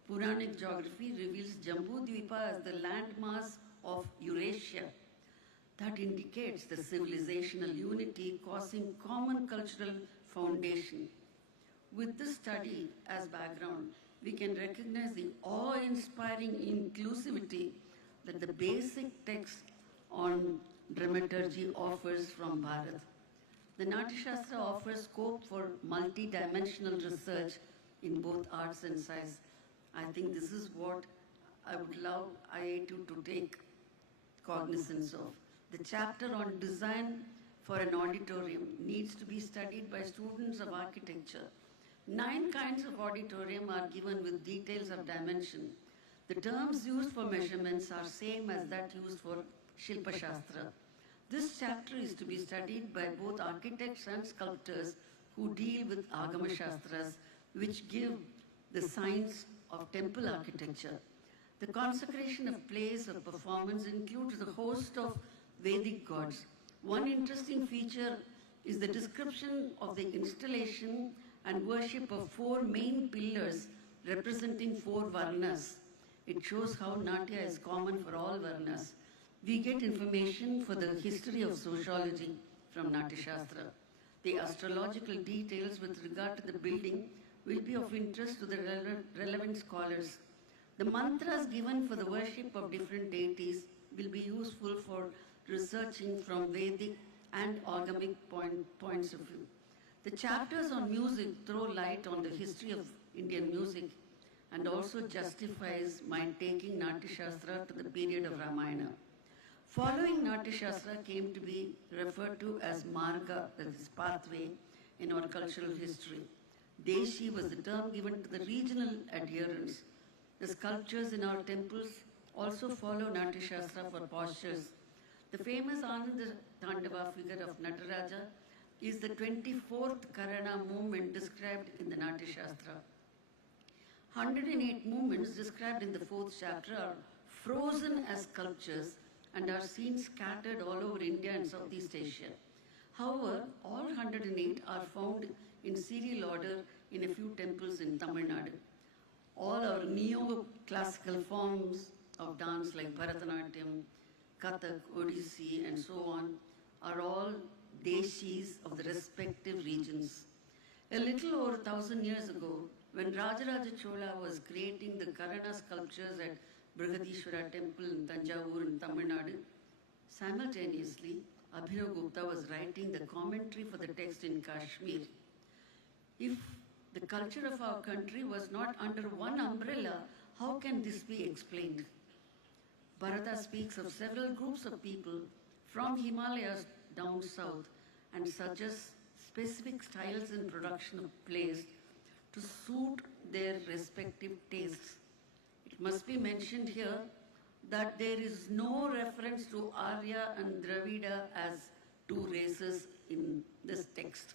Puranic geography reveals Jambu Dvipa as the landmass of Eurasia. That indicates the civilizational unity causing common cultural foundation. With this study as background, we can recognize the awe-inspiring inclusivity that the basic text on dramaturgy offers from Bharat. The Natya Shastra offers scope for multi-dimensional research in both arts and science. I think this is what I would love IIT to take cognizance of. The chapter on design for an auditorium needs to be studied by students of architecture. 9 kinds of auditorium are given with details of dimension. The terms used for measurements are same as that used for Shilpa Shastra. This chapter is to be studied by both architects and sculptors who deal with Agama Shastras, which give the science of temple architecture. The consecration of place of performance includes a host of Vedic gods. One interesting feature is the description of the installation and worship of 4 main pillars representing 4 varnas. It shows how Natya is common for all varnas. We get information for the history of sociology from Natya Shastra. The astrological details with regard to the building will be of interest to the relevant scholars. The mantras given for the worship of different deities will be useful for researching from Vedic and Agamic points of view. The chapters on music throw light on the history of Indian music and also justifies my taking Natya Shastra to the period of Ramayana. Following Natya Shastra came to be referred to as Marga, that is pathway, in our cultural history. Deshi was the term given to the regional adherents. The sculptures in our temples also follow Natya Shastra for postures. The famous Ananda Tandava figure of Nataraja is the 24th Karana movement described in the Natya Shastra. 108 movements described in the 4th chapter are frozen as sculptures and are seen scattered all over India and Southeast Asia. However, all 108 are found in serial order in a few temples in Tamil Nadu. All our neo-classical forms of dance like Bharatanatyam, Kathak, Odissi and so on are all deshis of the respective regions. A little over 1,000 years ago, when Rajaraja Chola was creating the Karana sculptures at Brihadishwara temple in Tanjavur in Tamil Nadu, simultaneously Abhinav Gupta was writing the commentary for the text in Kashmir. If the culture of our country was not under one umbrella, how can this be explained? Bharata speaks of several groups of people from Himalayas down south and suggests specific styles in production of plays to suit their respective tastes. It must be mentioned here that there is no reference to Arya and Dravida as 2 races in this text.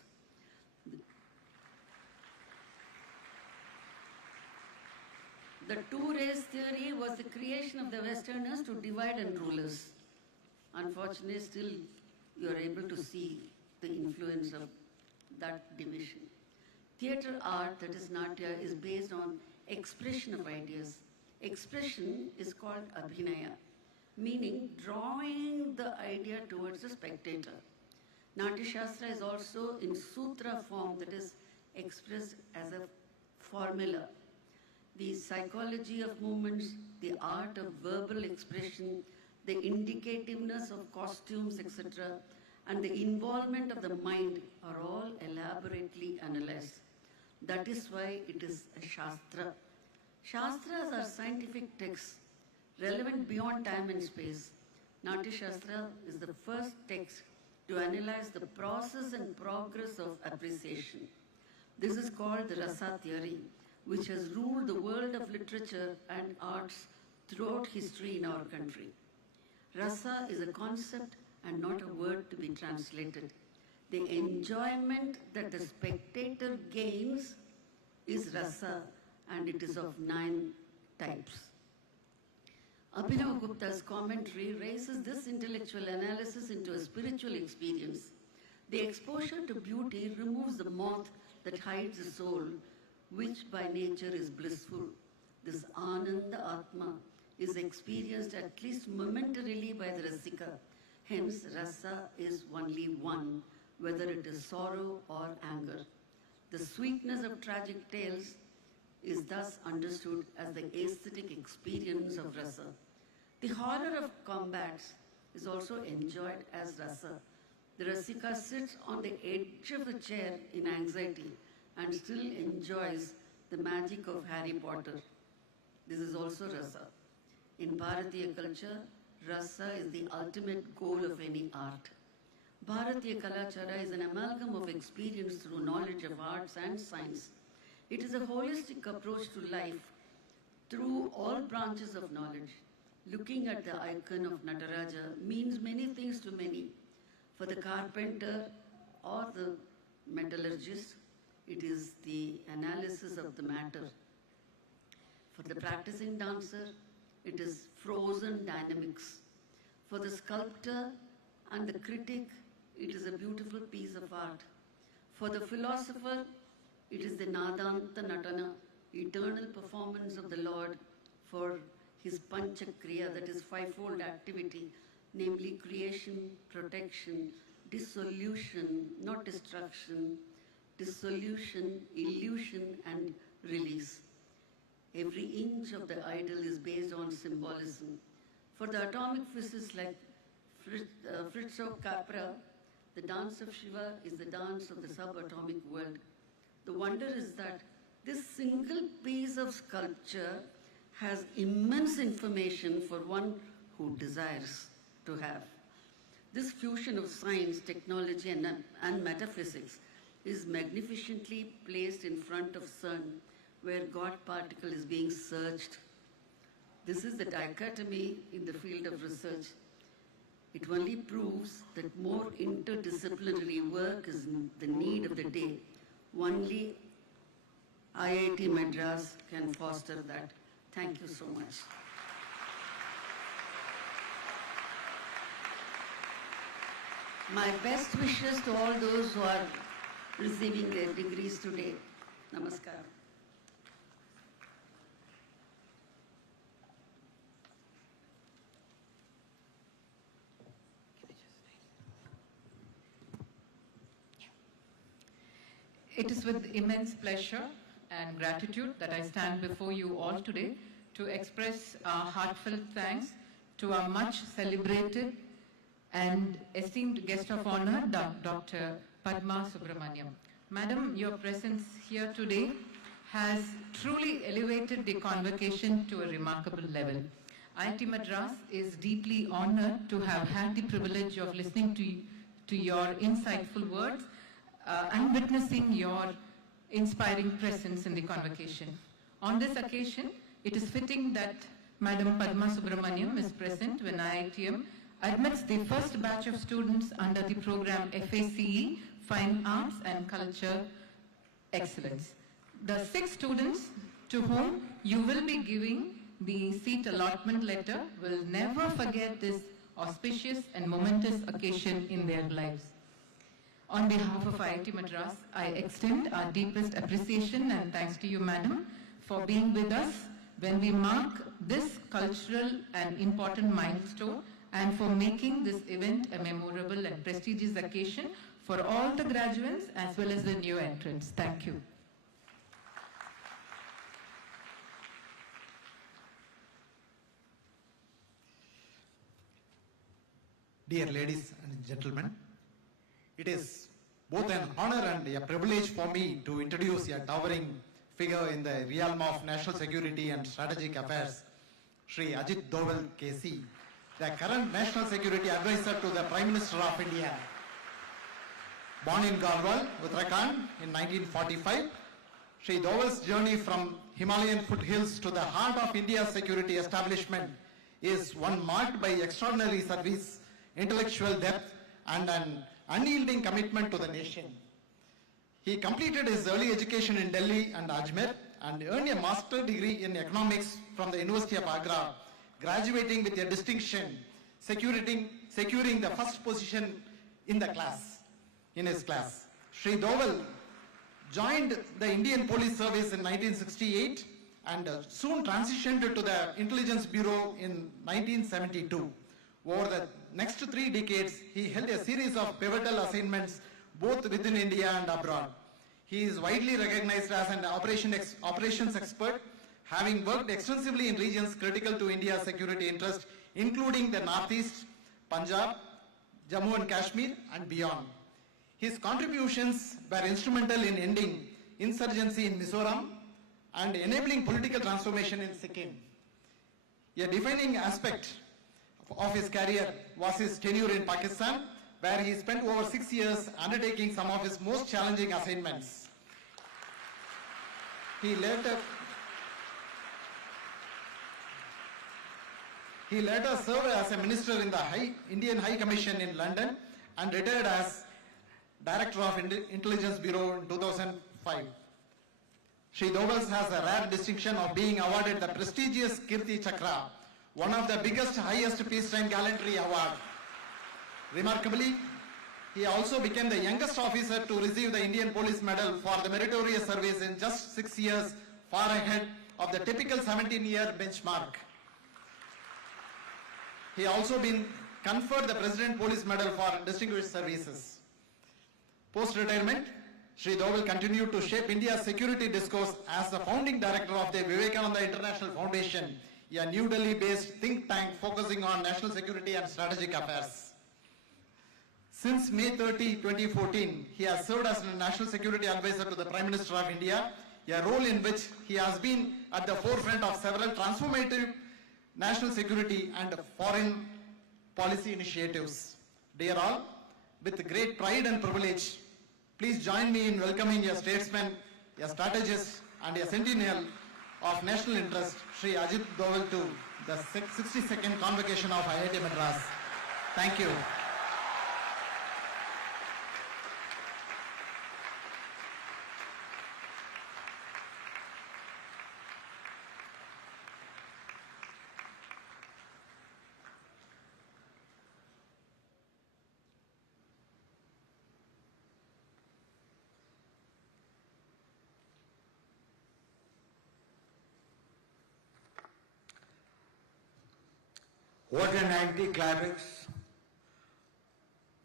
The 2-race theory was the creation of the Westerners to divide and rule us. Unfortunately, still you are able to see the influence of that division. Theatre art, that is Natya, is based on expression of ideas. Expression is called Abhinaya, meaning drawing the idea towards the spectator. Natya Shastra is also in sutra form, that is expressed as a formula. The psychology of movements, the art of verbal expression, the indicativeness of costumes, etc., and the involvement of the mind are all elaborately analyzed. That is why it is a Shastra. Shastras are scientific texts relevant beyond time and space. Natya Shastra is the first text to analyze the process and progress of appreciation. This is called the Rasa theory, which has ruled the world of literature and arts throughout history in our country. Rasa is a concept and not a word to be translated. The enjoyment that the spectator gains is rasa, and it is of 9 types. Abhinav Gupta's commentary raises this intellectual analysis into a spiritual experience. The exposure to beauty removes the moth that hides the soul, which by nature is blissful. This Ananda Atma is experienced at least momentarily by the Rasika. Hence, rasa is only one, whether it is sorrow or anger. The sweetness of tragic tales is thus understood as the aesthetic experience of rasa. The horror of combats is also enjoyed as rasa. The Rasika sits on the edge of a chair in anxiety and still enjoys the magic of Harry Potter. This is also rasa. In Bharatiya culture, rasa is the ultimate goal of any art. Bharatiya Kalachara is an amalgam of experience through knowledge of arts and science. It is a holistic approach to life through all branches of knowledge. Looking at the icon of Nataraja means many things to many. For the carpenter or the metallurgist, it is the analysis of the matter. For the practicing dancer, it is frozen dynamics. For the sculptor and the critic, it is a beautiful piece of art. For the philosopher, it is the Nadanta Natana, eternal performance of the Lord for his Panchakriya, that is fivefold activity, namely creation, protection, dissolution, not destruction, dissolution, illusion, and release. Every inch of the idol is based on symbolism. For the atomic physicists like Fritjof Capra, the dance of Shiva is the dance of the subatomic world. The wonder is that this single piece of sculpture has immense information for one who desires to have. This fusion of science, technology, and metaphysics is magnificently placed in front of sun, where God particle is being searched. This is the dichotomy in the field of research. It only proves that more interdisciplinary work is the need of the day. Only IIT Madras can foster that. Thank you so much. My best wishes to all those who are receiving their degrees today. Namaskar. It is with immense pleasure and gratitude that I stand before you all today to express our heartfelt thanks to our much celebrated and esteemed guest of honor, Dr. Padma Subramaniam. Madam, your presence here today has truly elevated the convocation to a remarkable level. IIT Madras is deeply honored to have had the privilege of listening to your insightful words and witnessing your inspiring presence in the convocation. On this occasion, it is fitting that Madam Padma Subramaniam is present when IITM admits the first batch of students under the program FACE, Fine Arts and Culture Excellence. The 6 students to whom you will be giving the seat allotment letter will never forget this auspicious and momentous occasion in their lives. On behalf of IIT Madras, I extend our deepest appreciation and thanks to you, Madam, for being with us when we mark this cultural and important milestone and for making this event a memorable and prestigious occasion for all the graduates as well as the new entrants. Thank you. Dear ladies and gentlemen, it is both an honor and a privilege for me to introduce a towering figure in the realm of national security and strategic affairs, Shri AJIT DOVAL KC, the current National Security Advisor to the Prime Minister of India. Born in Garhwal, Uttarakhand in 1945, Shri DOVAL's journey from Himalayan foothills to the heart of India's security establishment is one marked by extraordinary service, intellectual depth, and an unyielding commitment to the nation. He completed his early education in Delhi and Ajmer and earned a master's degree in economics from the University of Agra, graduating with a distinction, securing the first position in his class. Shri DOVAL joined the Indian Police Service in 1968 and soon transitioned to the Intelligence Bureau in 1972. Over the next 3 decades, he held a series of pivotal assignments both within India and abroad. He is widely recognized as an operations expert, having worked extensively in regions critical to India's security interest, including the Northeast, Punjab, Jammu and Kashmir, and beyond. His contributions were instrumental in ending insurgency in Mizoram and enabling political transformation in Sikkim. A defining aspect of his career was his tenure in Pakistan, where he spent over 6 years undertaking some of his most challenging assignments. He later He later served as a minister in the Indian High Commission in London and retired as Director of Intelligence Bureau in 2005. Shri DOVAL has a rare distinction of being awarded the prestigious Kirti Chakra, one of the biggest, highest peacetime gallantry award. Remarkably, he also became the youngest officer to receive the Indian Police Medal for the meritorious service in just 6 years, far ahead of the typical 17-year benchmark. He also been conferred the President Police Medal for distinguished services. Post-retirement, Shri DOVAL continued to shape India's security discourse as the founding director of the Vivekananda International Foundation, a New Delhi-based think tank focusing on national security and strategic affairs. Since May 30, 2014, he has served as a National Security Advisor to the Prime Minister of India, a role in which he has been at the forefront of several transformative national security and foreign policy initiatives. Dear all, with great pride and privilege, please join me in welcoming a statesman, a strategist, and a sentinel of national interest, Shri AJIT DOVAL, to the 62nd Convocation of IIT Madras. Thank you. What an anticlimax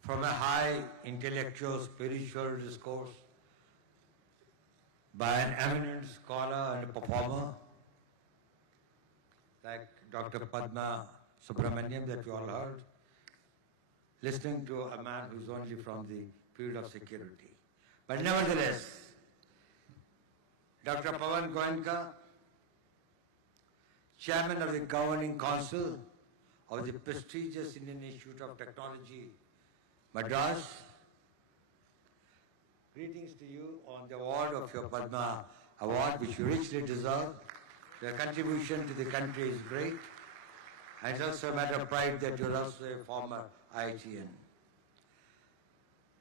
from a high intellectual, spiritual discourse by an eminent scholar and a performer like Dr. PADMA SUBRAHMANYAM that you all heard, listening to a man who's only from the field of security. But nevertheless, Dr. Pawan Goenka, Chairman of the Governing Council of the prestigious Indian Institute of Technology, Madras. Greetings to you on the award of your Padma Award, which you richly deserve. Your contribution to the country is great, and it's also a matter of pride that you're also a former IITian.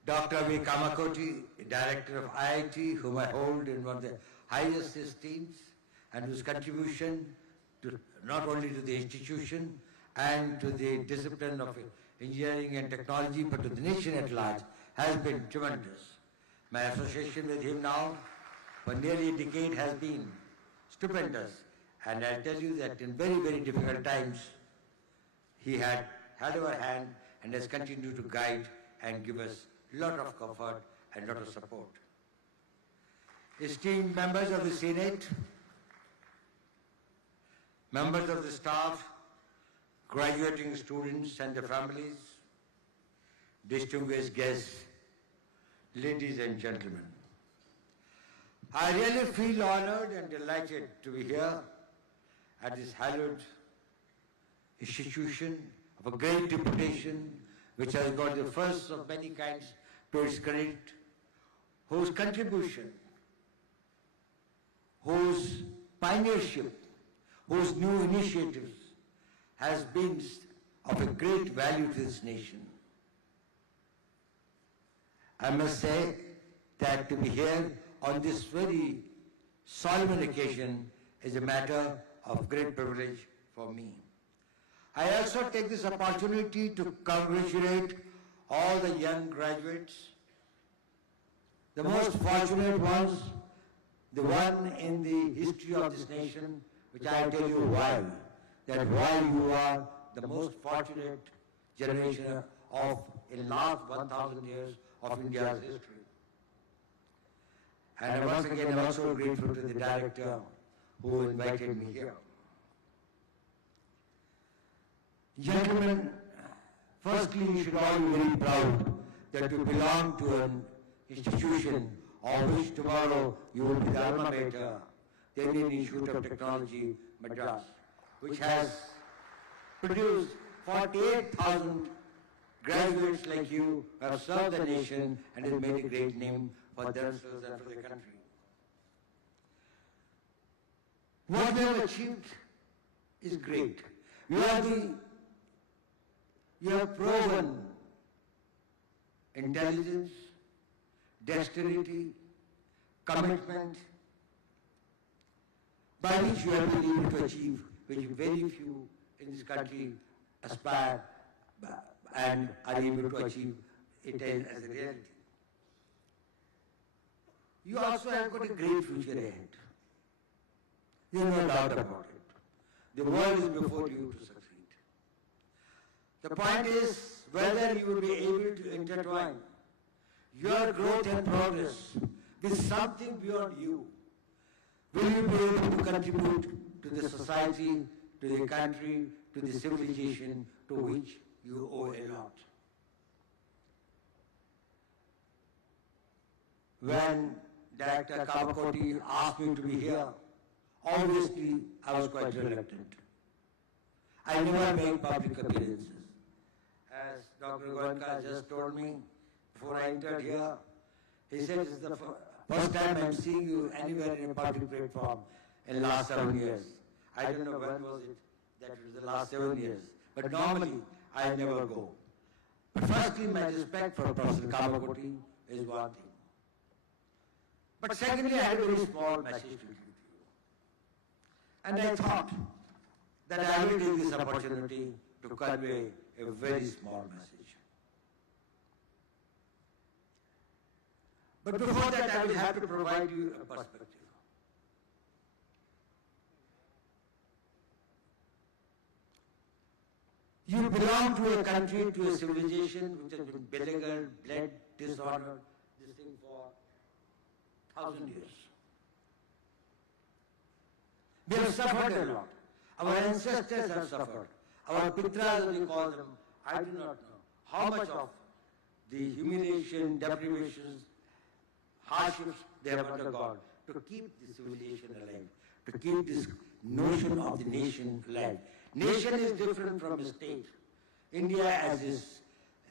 Dr. V. Kamakoti, Director of IIT, whom I hold in one of the highest esteems, and whose contribution to not only to the institution and to the discipline of engineering and technology, but to the nation at large, has been tremendous. My association with him now for nearly a decade has been stupendous, and I tell you that in very, very difficult times, he had held our hand and has continued to guide and give us a lot of comfort and a lot of support. Esteemed members of the Senate, members of the staff, graduating students and their families, distinguished guests, ladies and gentlemen. I really feel honored and delighted to be here at this hallowed institution of a great reputation, which has got the first of many kinds to its credit, whose contribution, whose pioneership, whose new initiatives has been of a great value to this nation. I must say that to be here on this very solemn occasion is a matter of great privilege for me. I also take this opportunity to congratulate all the young graduates, the most fortunate ones, the one in the history of this nation, which I tell you why. That while you are the most fortunate generation of in last 1,000 years of India's history. And once again, I'm also grateful to the director who invited me here. Gentlemen, firstly, you should all be very proud that you belong to an institution of which tomorrow you will be the alma mater, the Indian Institute of Technology, Madras, which has produced 48,000 graduates like you who have served the nation and has made a great name for themselves and for the country. What they have achieved is great, You have proven intelligence, dexterity, commitment, by which you have been able to achieve, which very few in this country aspire and are able to achieve it as a reality. You also have got a great future ahead. There is no doubt about it. The world is before you to succeed. The point is whether you will be able to intertwine your growth and progress with something beyond you. Will you be able to contribute to the society, to the country, to the civilization to which you owe a lot? When Director Kavakoti asked me to be here, obviously I was quite reluctant. I never made public appearances. As Dr. Goenka just told me before I entered here, he said, "This is the first time I'm seeing you anywhere in a public platform in the last 7 years." I don't know when was it that it was the last 7 years, but normally I never go. But firstly, my respect for Professor Kavakoti is one thing. But secondly, I had a very small message to give you. And I thought that I will take this opportunity to convey a very small message. But before that, I will have to provide you a perspective. You belong to a country, to a civilization which has been beleaguered, bled, dishonored, this thing for 1,000 years. We have suffered a lot. Our ancestors have suffered. Our pitras, as we call them, I do not know how much of the humiliation, deprivations, hardships they have undergone to keep the civilization alive, to keep this notion of the nation alive. Nation is different from a state. India as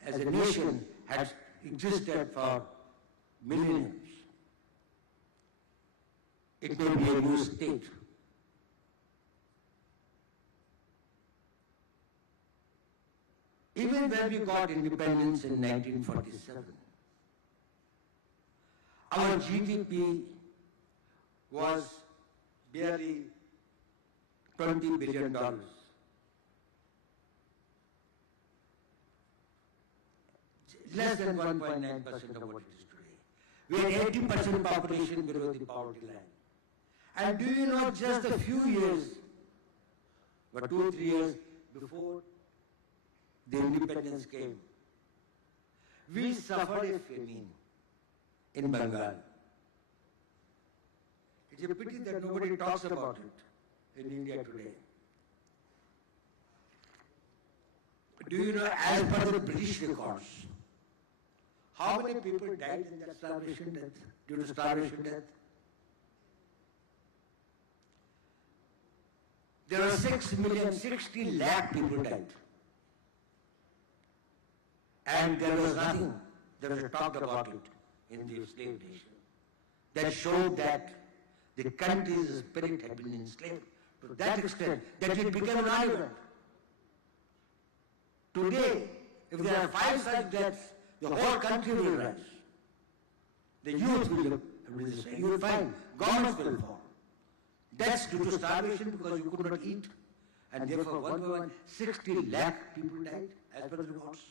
a nation has existed for millenniums. It may be a new state. Even when we got independence in 1947, our GDP was barely $20 billion. Less than 1.9% of what it is today. We had 80% population below the poverty line. And do you know, just a few years, but 2-3 years before the independence came, we suffered a famine in Bengal. It's a pity that nobody talks about it in India today. Do you know, as per the British records, how many people died in that starvation death, due to starvation death? There are 6,060,000 people died. And there was nothing, there was a talk about it in the slave nation that showed that the country's spirit had been enslaved to that extent that it became an argument. Today, if there are 5 such deaths, the whole country will rise. The youth will say, you will find governments will fall. That's due to starvation because you could not eat. And therefore 1.60 lakh people died as per the reports.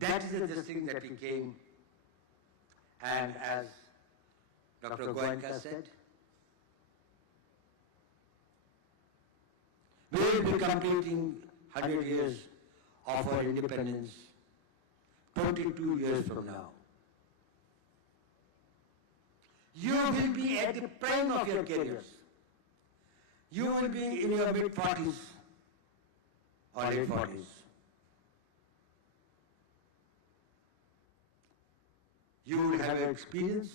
That is the thing that we came, and as Dr. Goenka said, we will be completing 100 years of our independence 22 years from now. You will be at the prime of your careers. You will be in your mid-40s or late 40s. You will have experience,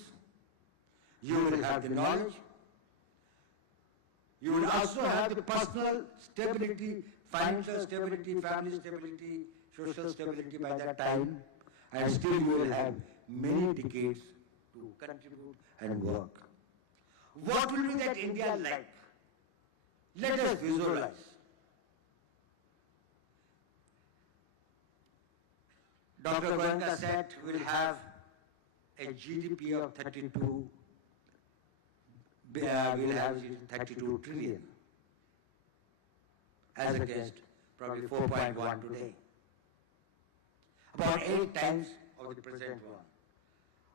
you will have the knowledge, you will also have the personal stability, financial stability, family stability, social stability by that time, and still you will have many decades to contribute and work. What will be that India like Let us visualize. Dr. Goenka said we'll have a GDP of 32, we'll have 32 trillion as against probably 4.1 today. About 8 times of the present one.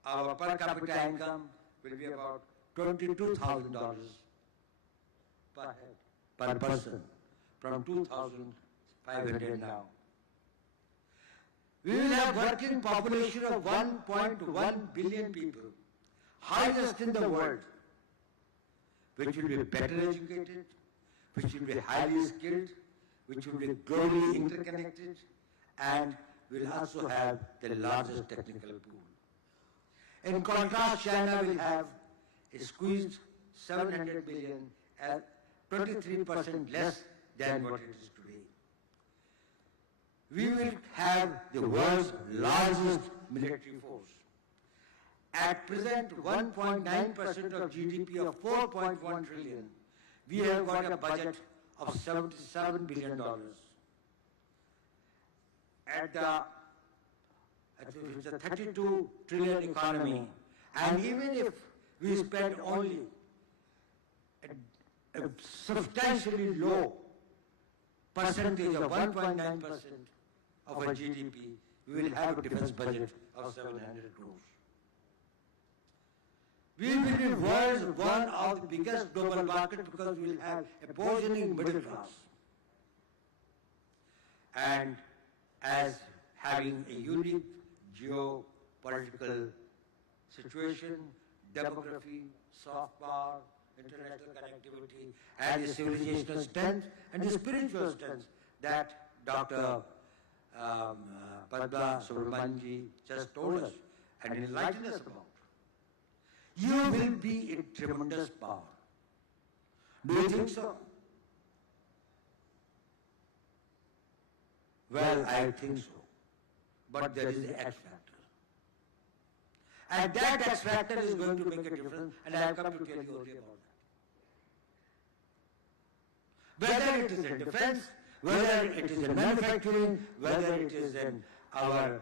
Our per capita income will be about $22,000 per head, per person, from 2,500 now. We will have working population of 1.1 billion people, highest in the world, which will be better educated, which will be highly skilled, which will be globally interconnected, and will also have the largest technical pool. In contrast, China will have a squeezed 700 billion at 23% less than what it is today. We will have the world's largest military force. At present, 1.9% of GDP of 4.1 trillion, we have got a budget of $77 billion. It's a 32 trillion economy, and even if we spend only a substantially low percentage of 1.9% of our GDP, we will have a defense budget of 700 crores. We will be world's one of the biggest global markets because we will have a burgeoning middle class. And as having a unique geopolitical situation, demography, soft power, international connectivity, and the civilizational strength and the spiritual strength that Dr. Padma Subramaniam just told us and enlightened us about. You will be a tremendous power. Do you think so? Well, I think so. But there is an X factor. And that X factor is going to make a difference, and I have come to tell you only about that. Whether it is in defense, whether it is in manufacturing, whether it is in our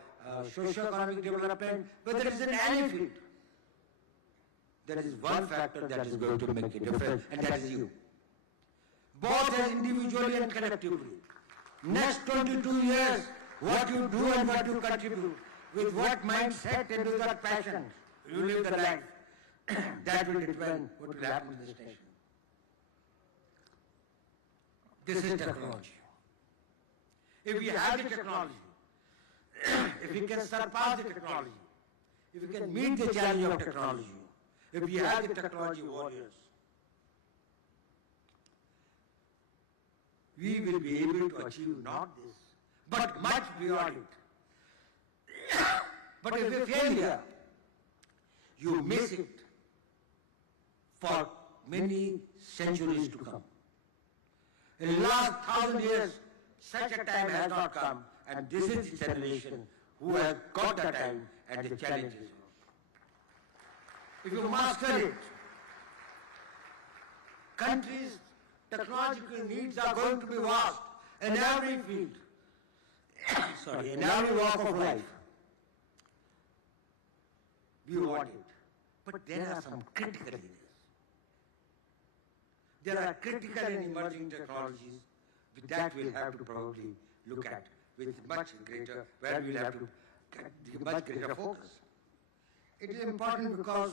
socio-economic development, whether it is in any field, there is one factor that is going to make a difference, and that is you. Both as individually and collectively. Next 22 years, what you do and what you contribute, with what mindset and with what passion you live the life, that will determine what will happen to this nation. This is technology. If we have the technology, if we can surpass the technology, if we can meet the challenge of technology, if we have the technology warriors, we will be able to achieve not this, but much beyond it. But if you fail here, you miss it for many centuries to come. In the last 1,000 years, such a time has not come, and this is the generation who has got the time and the challenges. If you master it, countries' technological needs are going to be vast in every field, in every walk of life. We want it. But there are some critical areas. There are critical and emerging technologies that we'll have to probably look at with much greater, where we'll have to give much greater focus. It is important because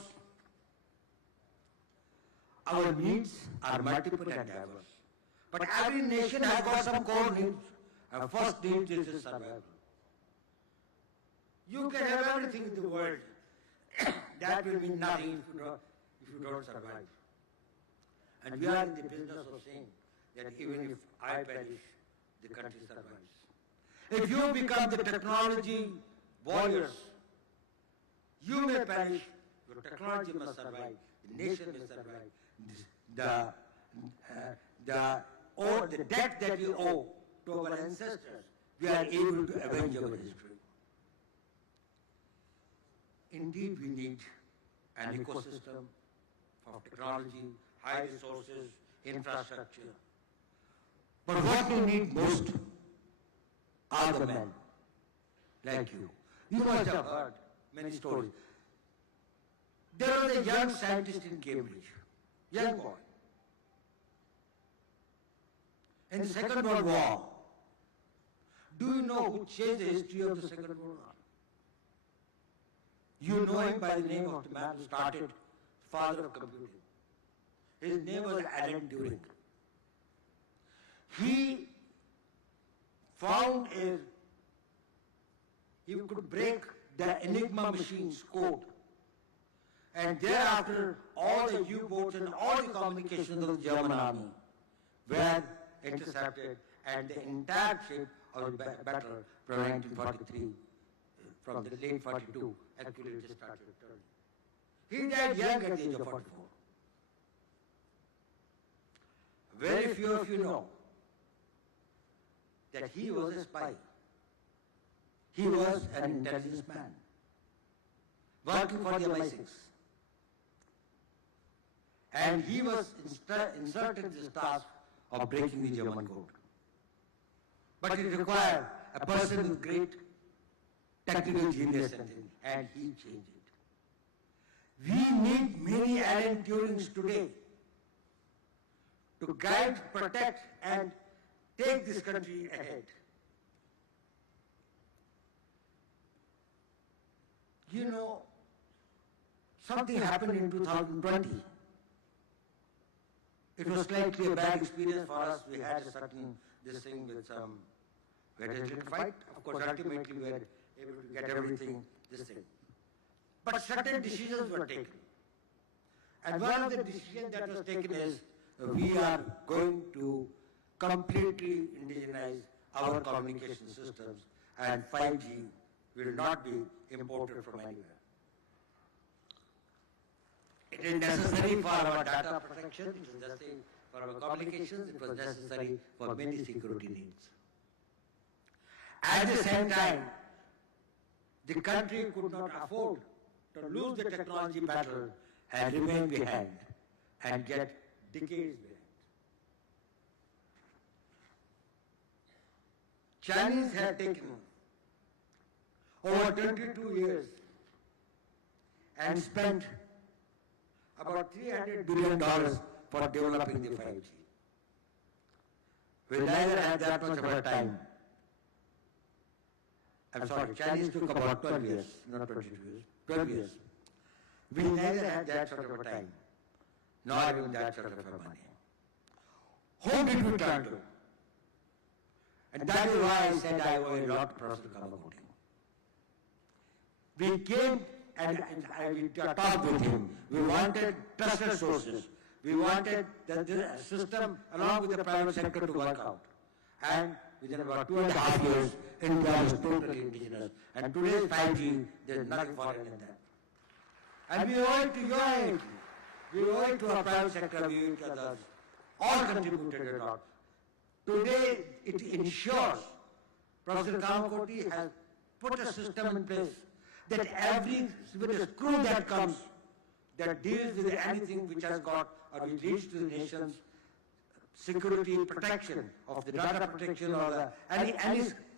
our needs are multiple and diverse. But every nation has got some core needs. Our first need is survival. You can have everything in the world. That will mean nothing if you don't survive. And we are in the business of saying that even if I perish, the country survives. If you become the technology warriors, you may perish, your technology must survive, the nation may survive. The debt that we owe to our ancestors, we are able to avenge our history. Indeed, we need an ecosystem of technology, high resources, infrastructure, But what we need most are the men like you. You must have heard many stories. There was a young scientist in Cambridge, young boy. In the Second World War, do you know who changed the history of the Second World War? You know him by the name of the man who started, father of computing. His name was Alan Turing. He found he could break the Enigma machine's code. And thereafter, all the U-boats and all the communications of the German army were intercepted, and the entire shape of the battle from 1943, from the late 42, actually just started turning. He died young at the age of 44. Very few of you know that he was a spy. He was an intelligence man, working for the MI6. And he was inserted in this task of breaking the German code. But it required a person with great technical genius and he changed it. We need many Alan Turings today to guide, protect, and take this country ahead. You know, something happened in 2020. It was slightly a bad experience for us. We had a certain, this thing with some, we had a little fight. Of course, ultimately we were able to get everything, this thing. But certain decisions were taken. And one of the decisions that was taken is, we are going to completely indigenize our communication systems, and 5G will not be imported from anywhere. It is necessary for our data protection, it is necessary for our communications, it was necessary for many security needs. At the same time, the country could not afford to lose the technology battle and remain behind and get decades behind. Chinese had taken over 22 years and spent about $300 billion for developing the 5G. We neither had that much of a time. I'm sorry, Chinese took about 12 years, not 22 years, 12 years. We neither had that sort of a time, nor even that sort of a money. Whom did we turn to? And that is why I said I owe a lot to Professor Kamakoti. We came and we talked with him. We wanted trusted sources. We wanted the system along with the private sector to work out. And within about 2.5 years, India was totally indigenous. And today's 5G, there's nothing foreign in that. And we owe it to your AIT. We owe it to our private sector, we owe it to others. All contributed a lot. Today, it ensures, Professor Kamakoti has put a system in place that with a screw that comes, that deals with anything which has got or which leads to the nation's security protection of the data protection or the,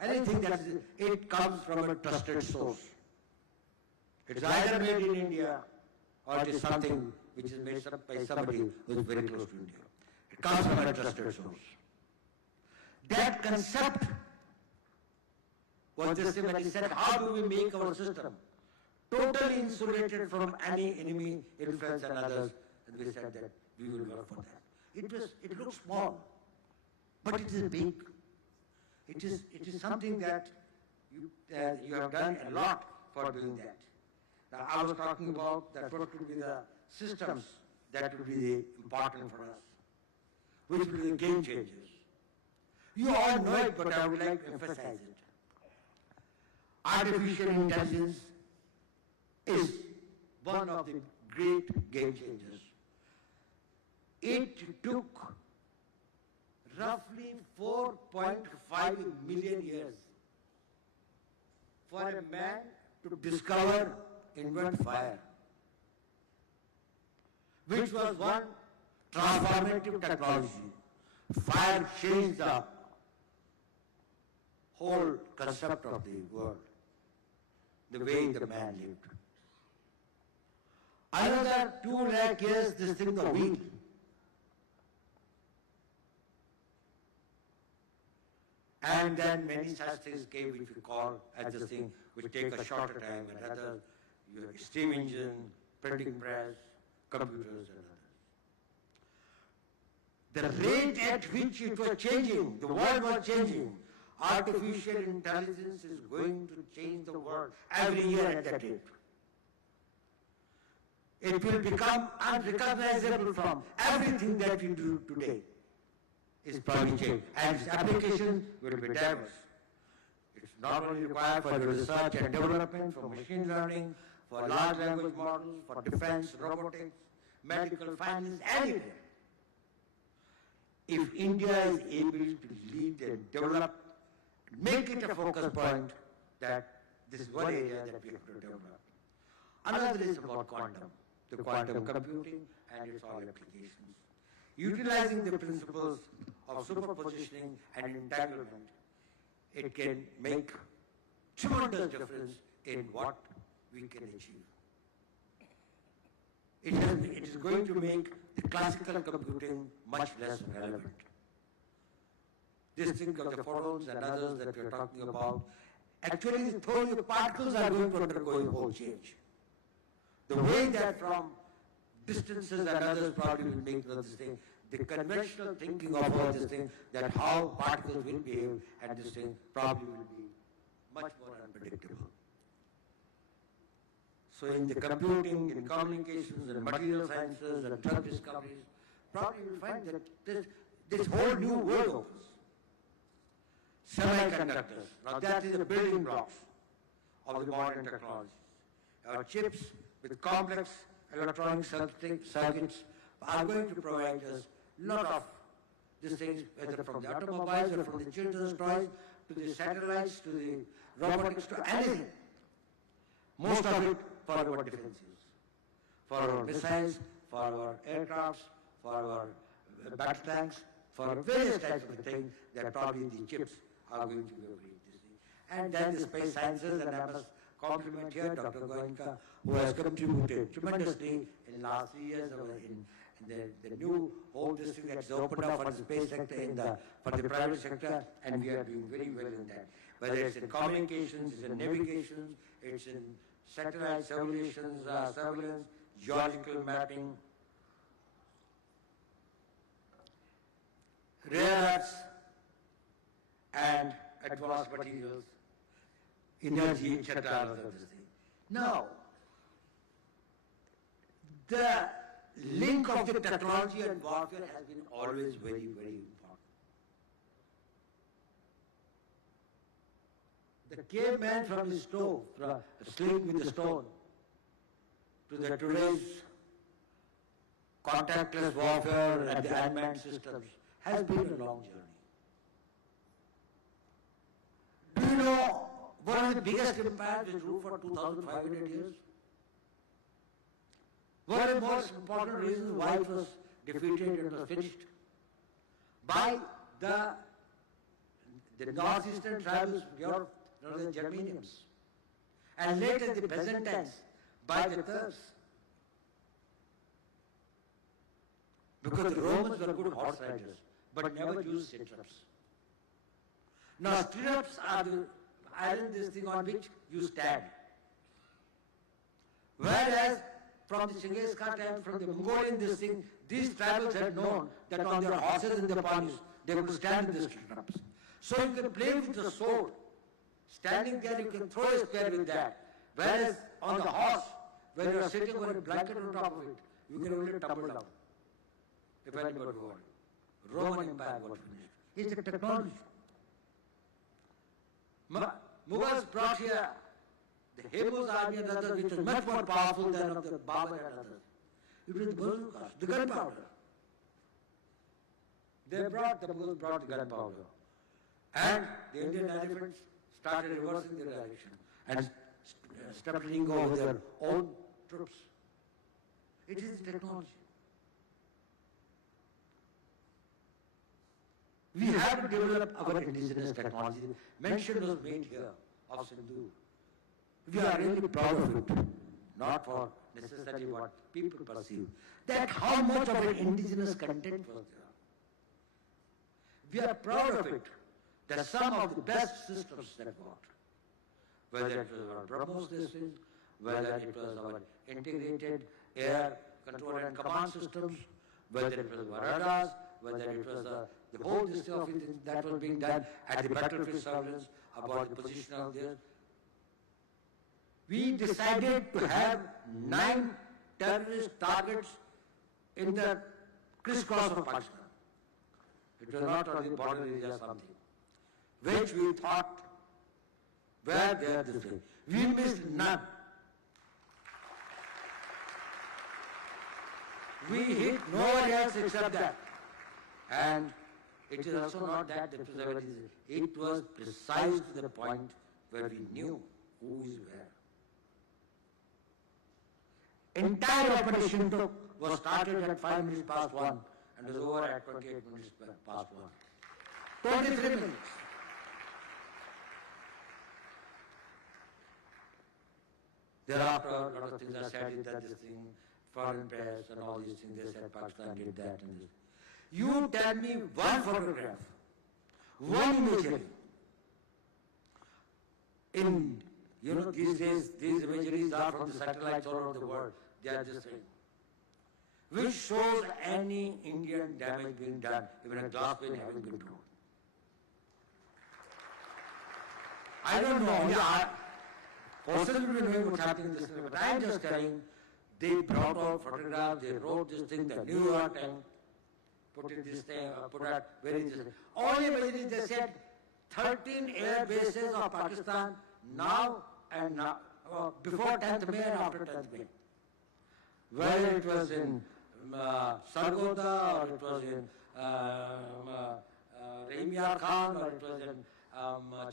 anything that is, it comes from a trusted source. It's either made in India or it is something which is made by somebody who is very close to India. It comes from a trusted source. That concept was the same when he said, how do we make our system totally insulated from any enemy influence and others? And we said that we will work for that. It looks small, but it is big. It is something that you have done a lot for doing that. Now I was talking about that what will be the systems that will be important for us, which will be the game changers. You all know it, but I would like to emphasize it. Artificial intelligence is one of the great game changers. It took roughly 4.5 million years for a man to discover, invent fire, which was one transformative technology, Fire changed the whole concept of the world, the way the man lived. Another 2 lakh years, this thing, the wheel. And then many such things came which we call as this thing, which take a shorter time, and others, your steam engine, printing press, computers, and others. The rate at which it was changing, the world was changing, artificial intelligence is going to change the world every year at that rate. It will become unrecognizable from everything that we do today. Is probably changed, and its application will be diverse. It's not only required for the research and development, for machine learning, for large language models, for defense, robotics, medical, finance, anything. If India is able to lead and develop, make it a focus point that this is one area that we have to develop. Another is about quantum, the quantum computing and its all applications. Utilizing the principles of superpositioning and entanglement, it can make tremendous difference in what we can achieve. It is going to make the classical computing much less relevant. This thing of the photons and others that we are talking about, actually the theory of particles are going to undergo a whole change. The way that from distances and others probably will make this thing, the conventional thinking about this thing, that how particles will behave and this thing probably will be much more unpredictable. So in the computing, in communications, and material sciences, and drug discoveries, probably you'll find that this whole new world opens. Semiconductors, now that is the building blocks of the modern technologies. Our chips with complex electronic circuits are going to provide us a lot of these things, whether from the automobiles or from the children's toys, to the satellites, to the robotics, to anything. Most of it for our defense use, for our missiles, for our aircrafts, for our battle tanks, for various types of things that probably the chips are going to be able to do this thing. And then the space sciences, and I must compliment here Dr. Goenka, who has contributed tremendously in the last 3 years in the new whole district that's opened up for the space sector, for the private sector, and we are doing very well in that. Whether it's in communications, it's in navigation, it's in satellite surveillance, geological mapping, rare earths, and advanced materials, energy, etc. Now, the link of the technology and warfare has been always very, very important. The caveman from his stove, from sling with the stone, to the today's contactless warfare and the unmanned systems, has been a long journey. Do you know one of the biggest empires which ruled for 2,500 years? One of the most important reasons why it was defeated and was finished by the northeastern tribes of Europe, known as the Germanians, and later the Byzantines by the Turks. Because the Romans were good horse riders, but never used stirrups. Now stirrups are the iron, this thing on which you stand. Whereas from the Genghis Khan time, from the Mongolian this thing, these tribals had known that on their horses and their ponies, they could stand in the stirrups. So you can play with the sword. Standing there, you can throw a spear with that. Whereas on the horse, when you are sitting on a blanket on top of it, you can only tumble down. If anybody wants. Roman Empire got finished. It's the technology. Mughals brought here the Hebrews army and others, which was much more powerful than of the Babur and others. It was the bazookas, the gunpowder. The Mughals brought the gunpowder. And the Indian elephants started reversing their direction and stumbling over their own troops. It is technology. We have to develop our indigenous technology. Mention was made here of Sindhu. We are really proud of it, not for necessarily what people perceive, that how much of an indigenous content was there. We are proud of it, that some of the best systems that got, whether it was our BrahMos systems, whether it was our integrated air control and command systems, whether it was Madras, whether it was the whole list of it that was being done at the battlefield surveillance about the position of there. We decided to have 9 terrorist targets in the crisscross of Pakistan. It was not on the border area or something, which we thought were there this way. We missed none. We hit nowhere else except that. And it is also not that it was very easy. It was precise to the point where we knew who is where. Entire operation was started at 5 minutes past 1 and was over at 28 minutes past 1. 23 minutes. Thereafter, a lot of things are said that this thing, foreign press and all these things, they said Pakistan did that and this. You tell me one photograph, one imagery. In, these days, these imageries are from the satellites all over the world. They are just saying. Which shows any Indian damage being done, even a glass pane having been blown. I don't know. Yeah, possibly knowing what's happening in this thing, but I'm just telling, they brought out photographs, they wrote this thing, the New York Times, put in this thing, put out, where is this? Only images they said 13 air bases of Pakistan now and now, before 10th May and after 10th May. Whether it was in Sargoda or it was in Rahimyar Khan or it was in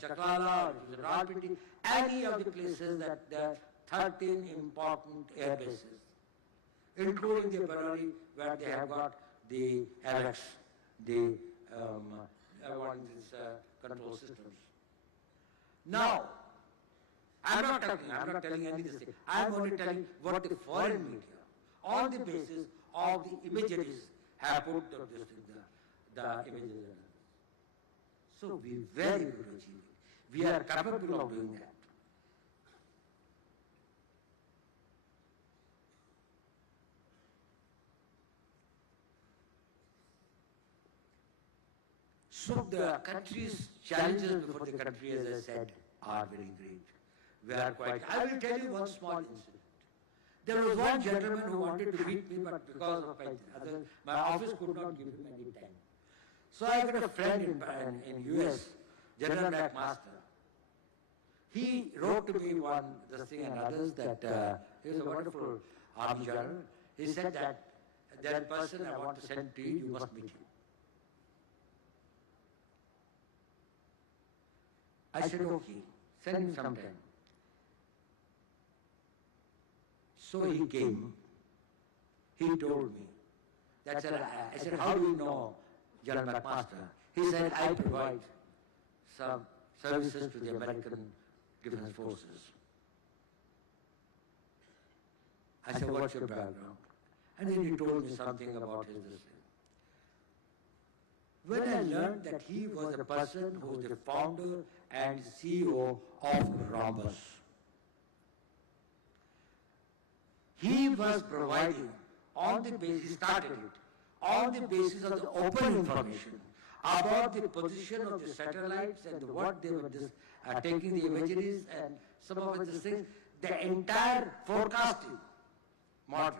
Chaklala or it was in Rawalpindi, any of the places that there are 13 important air bases, including the Barari where they have got the LX, the control systems. Now, I'm not telling any of this thing. I'm only telling what the foreign media, on the basis of the imageries, have put the images. So we very good achieving. We are capable of doing that. So the country's challenges before the country, as I said, are very great. We are quite. I will tell you one small incident. There was one gentleman who wanted to beat me, but because of my office could not give him any time. So I got a friend in US, General McMaster. He wrote to me this thing and others that he was a wonderful army general. He said that that person I want to send to you, you must meet him. I said, okay, send him sometime. So he came, he told me. I said, how do you know General McMaster? He said, I provide some services to the American Defense Forces. I said, what's your background? And then he told me something about his history. When I learned that he was a person who was the founder and CEO of Rhombus, he was providing on the basis, started it, on the basis of the open information about the position of the satellites and what they were taking the imageries and some of these things, the entire forecasting model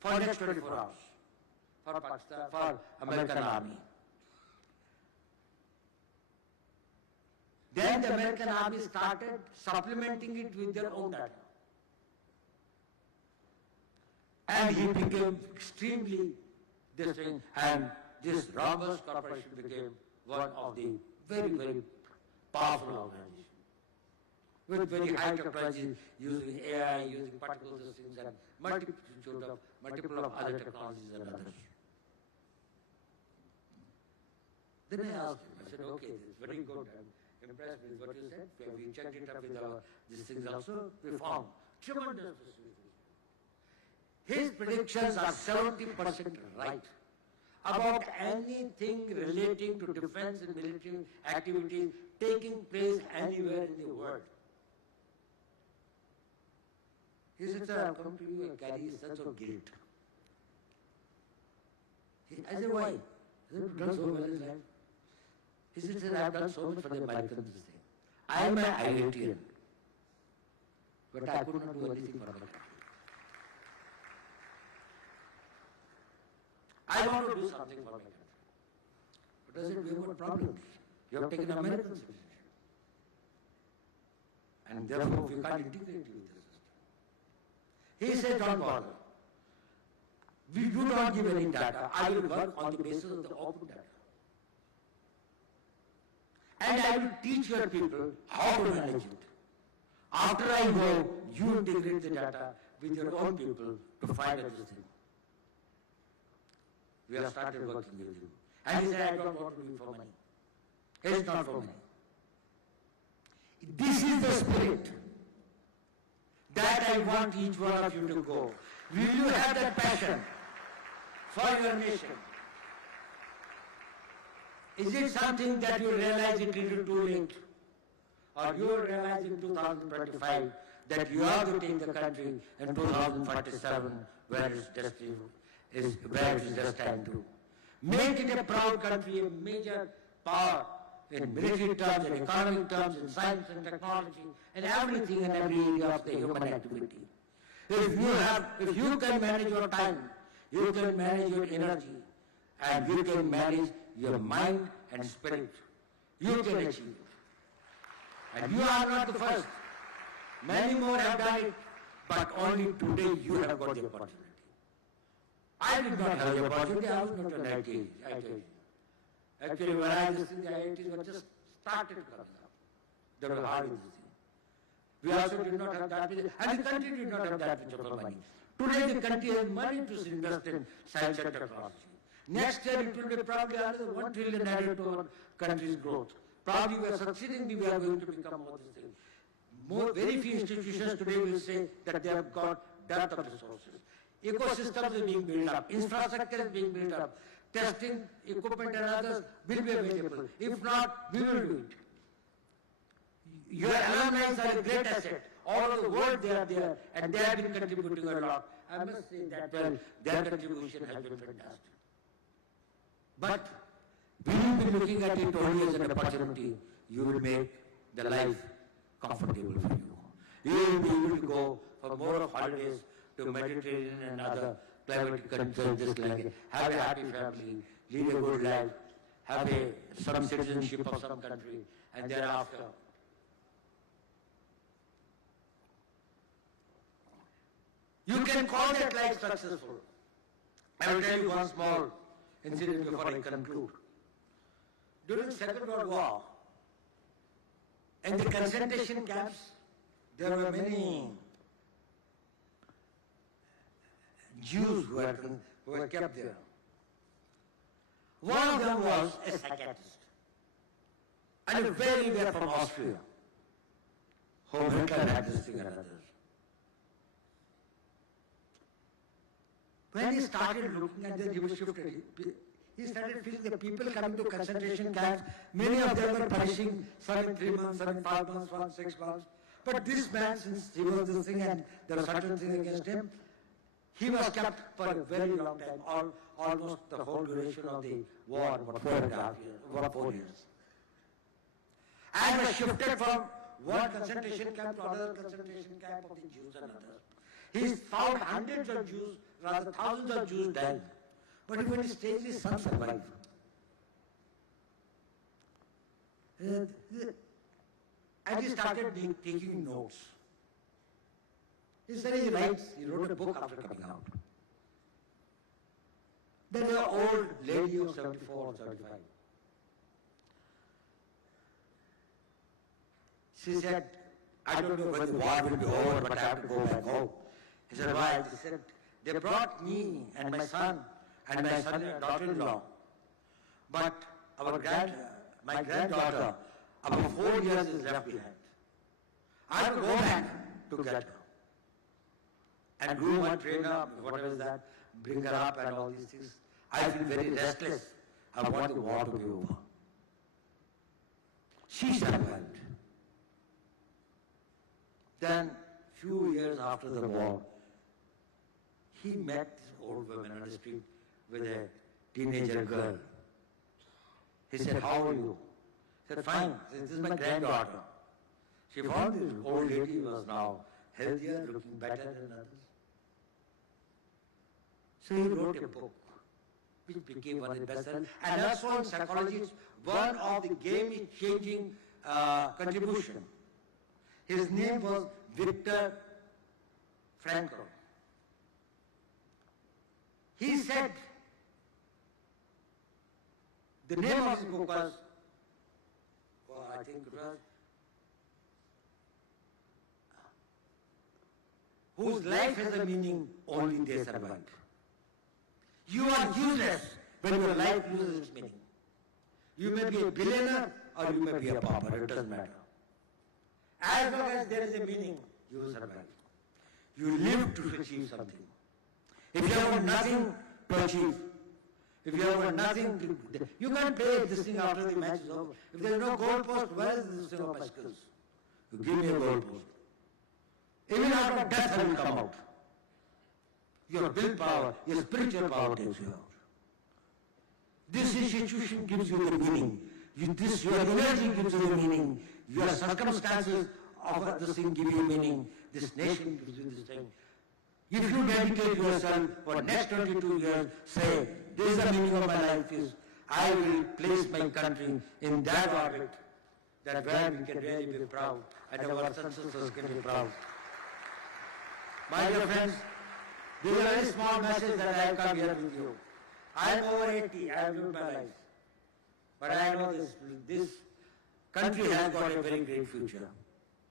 for next 24 hours for Pakistan, for American Army. Then the American Army started supplementing it with their own data. And he became extremely this thing, and this Rhombus Corporation became one of the very, very powerful organizations with very high technology, using AI, using particle systems, and multiple of other technologies and others. Then I asked him, I said, okay, this is very good. I'm impressed with what you said. We checked it up with our, these things also. We found tremendous facilities. His predictions are 70% right about anything relating to defense and military activities taking place anywhere in the world. He said, sir, I've come to you and carry a sense of guilt. I said, why? I said, you've done so well in life. He said, sir, I've done so much for the Americans this thing. I am an IITian, but I could not do anything for my country. I want to do something for my country. But I said, we have got problems. You have taken American citizenship. And therefore, we can't integrate you with the system. He said, don't bother. We do not give any data. I will work on the basis of the open data. And I will teach your people how to manage it. After I go, you integrate the data with your own people to find everything. We have started working with you. And he said, I don't want to do it for money. It's not for money. This is the spirit that I want each one of you to go. Will you have that passion for your nation? Is it something that you realize it is too late? Or you will realize in 2025 that you have to take the country in 2047 where its destiny is, where it is destined to. Make it a proud country, a major power in military terms, in economic terms, in science and technology, and everything and every area of the human activity. If you can manage your time, you can manage your energy, and you can manage your mind and spirit, you can achieve it. And you are not the first. Many more have done it, but only today you have got the opportunity. I did not have the opportunity, I was not an IIT. Actually, when I was in the IITs, were just started coming up. They were hard in this thing. We also did not have that, and the country did not have that much of money. Today the country has money to invest in science and technology. Next year it will be probably another 1 trillion added to our country's growth. Probably we are succeeding, we are going to become more this thing. Very few institutions today will say that they have got depth of resources. Ecosystems are being built up, infrastructure is being built up, testing equipment and others will be available. If not, we will do it. Your alumni are a great asset. All over the world they are there and they have been contributing a lot. I must say that their contribution has been fantastic. But we will be looking at it only as an opportunity. You will make the life comfortable for you. You will be able to go for more of holidays to Mediterranean and other climate countries, just like have a happy family, lead a good life, have some citizenship of some country, and thereafter you can call that life successful. I will tell you one small incident before I conclude. During the Second World War, in the concentration camps, there were many Jews who were kept there. One of them was a psychiatrist, and a very well from Austria, whom Hitler had this thing and others. When he started looking at the Jewish shifted, he started feeling the people coming to concentration camps, many of them were punishing, some in 3 months, some in 5 months, some in 6 months. But this man, since he was this thing and there was certain thing against him, he was kept for a very long time, almost the whole duration of the war, about 4.5 years, about 4 years. And was shifted from one concentration camp to another concentration camp of the Jews and others. He found hundreds of Jews, rather thousands of Jews dying. But when he stayed, his son survived. And he started taking notes. He said he wrote a book after coming out. Then an old lady of 74 or 75. She said, I don't know when the war will be over, but I have to go back home. He said, why? He said, they brought me and my son and my daughter-in-law. But my granddaughter, about 4 years is left behind. I have to go back to get her. And groom her, train her, whatever is that, bring her up and all these things. I feel very restless. I want the war to be over. She survived. Then, few years after the war, he met this old woman on the street with a teenager girl. He said, "How are you?" She said, "Fine." He said, "This is my granddaughter." She found this old lady was now healthier, looking better than others. So he wrote a book, which became one of the bestsellers, and also in psychology, it's one of the game-changing contribution. His name was Viktor Frankl. He said, the name of his book was, I think it was, whose life has a meaning, only they survive. You are useless when your life loses its meaning. You may be a billionaire or you may be a pauper, it doesn't matter. As long as there is a meaning, you will survive. You live to achieve something. If you have nothing to achieve, if you have nothing to, you can't play this thing after the match is over. If there is no goal post, where is this thing of my skills? You give me a goal post. Even after death I will come out. Your willpower, your spiritual power takes you out. This institution gives you the meaning. Your energy gives you the meaning. Your circumstances of this thing give you meaning. This nation gives you this thing. If you dedicate yourself for next 22 years, say, this is the meaning of my life is, I will place my country in that orbit, that where we can really be proud, and our ancestors can be proud. My dear friends, this is a very small message that I have come here with you. I am over 80, I have lived my life. But I know this country has got a very great future.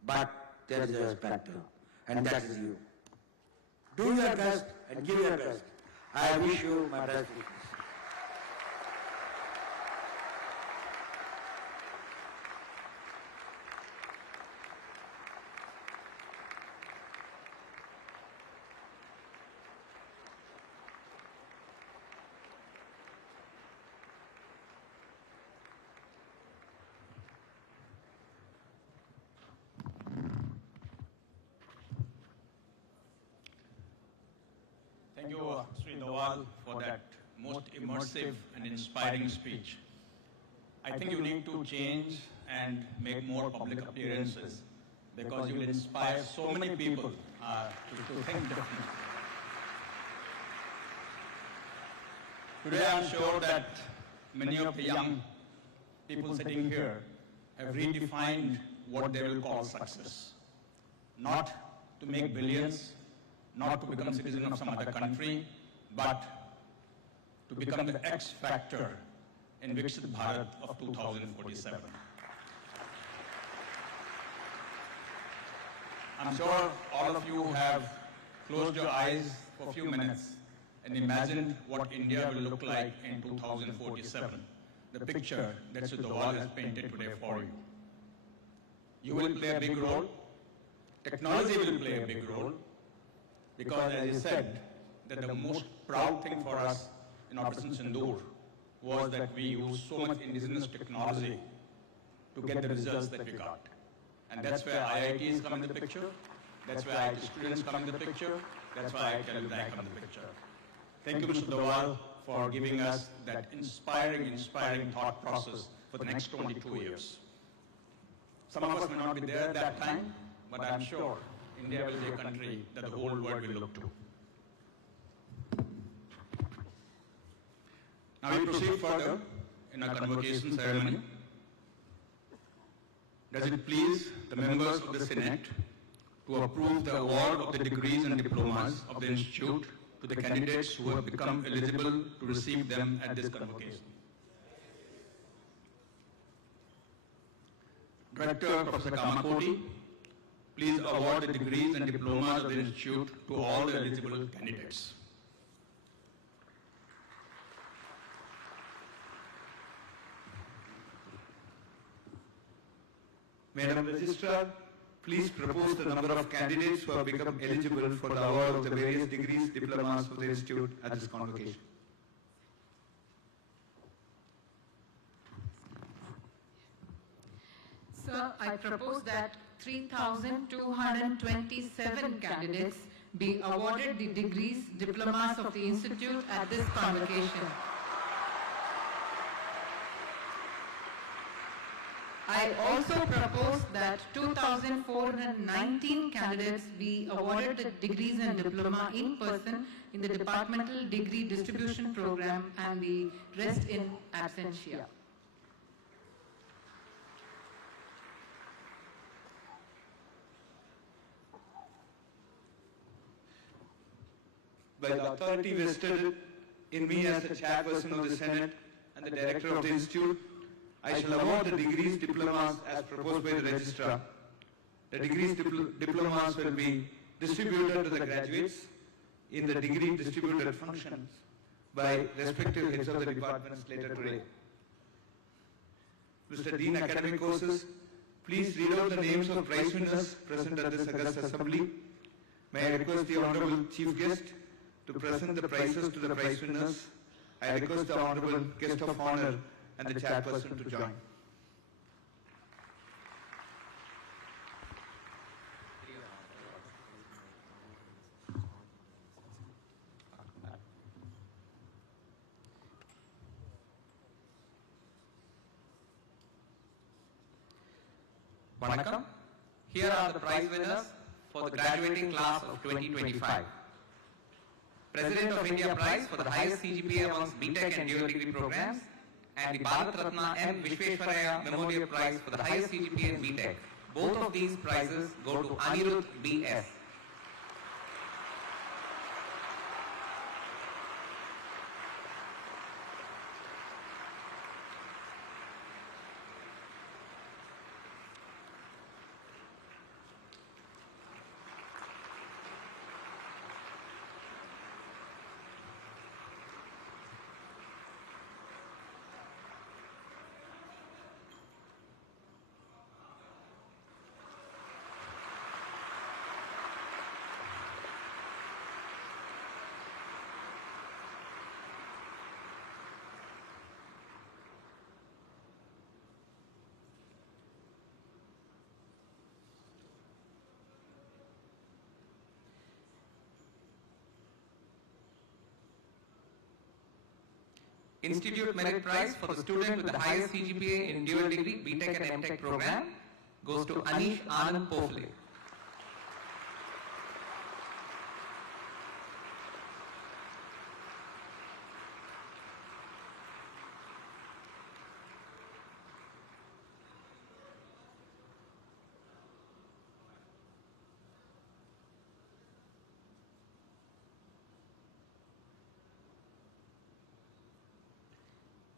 But there is a spectre, and that is you. Do your best and give your best. I wish you my best wishes. Thank you, Sri DOVAL, for that most immersive and inspiring speech. I think you need to change and make more public appearances because you will inspire so many people to think differently. Today I'm sure that many of the young people sitting here have redefined what they will call success. Not to make billions, not to become citizen of some other country, but to become the X factor in Viksit Bharat of 2047. I'm sure all of you have closed your eyes for a few minutes and imagined what India will look like in 2047, the picture that Sri DOVAL has painted today for you. You will play a big role, technology will play a big role, because as you said, that the most proud thing for us in Operation Sindoor was that we used so much indigenous technology to get the results that we got. And that's where IITs come in the picture, that's where IIT students come in the picture, that's why IIT alumni come in the picture. Thank you, Mr. DOVAL, for giving us that inspiring thought process for the next 22 years. Some of us may not be there at that time, but I'm sure India will be a country that the whole world will look to. Now we proceed further in our convocation ceremony. Does it please the members of the Senate to approve the award of the degrees and diplomas of the Institute to the candidates who have become eligible to receive them at this convocation? Director Professor Kamakoti, please award the degrees and diplomas of the Institute to all the eligible candidates. Madam Registrar, please propose the number of candidates who have become eligible for the award of the various degrees, diplomas of the Institute at this convocation. Sir, I propose that 3,227 candidates be awarded the degrees, diplomas of the Institute at this convocation. I also propose that 2,419 candidates be awarded the degrees and diploma in person in the departmental degree distribution program and the rest in absentia. By the authority vested in me as the chairperson of the Senate and the director of the Institute, I shall award the degrees, diplomas as proposed by the registrar. The degrees, diplomas will be distributed to the graduates in the degree distributed functions by respective heads of the departments later today. Mr. Dean Academic Courses, please read out the names of prize winners present at this august assembly. May I request the Honorable Chief Guest to present the prizes to the prize winners. I request the Honorable Guest of Honor and the chairperson to join. Vanakkam. Here are the prize winners for the graduating class of 2025. President of India Prize for the highest CGPA amongst BTech and dual degree programs, and the Bharat M. Vishweshwaraya Memorial Prize for the highest CGPA in BTech. Both of these prizes go to Anirudh B.S. Institute Merit Prize for the student with the highest CGPA in dual degree, BTech and MTech program goes to Anish Anand Pofle.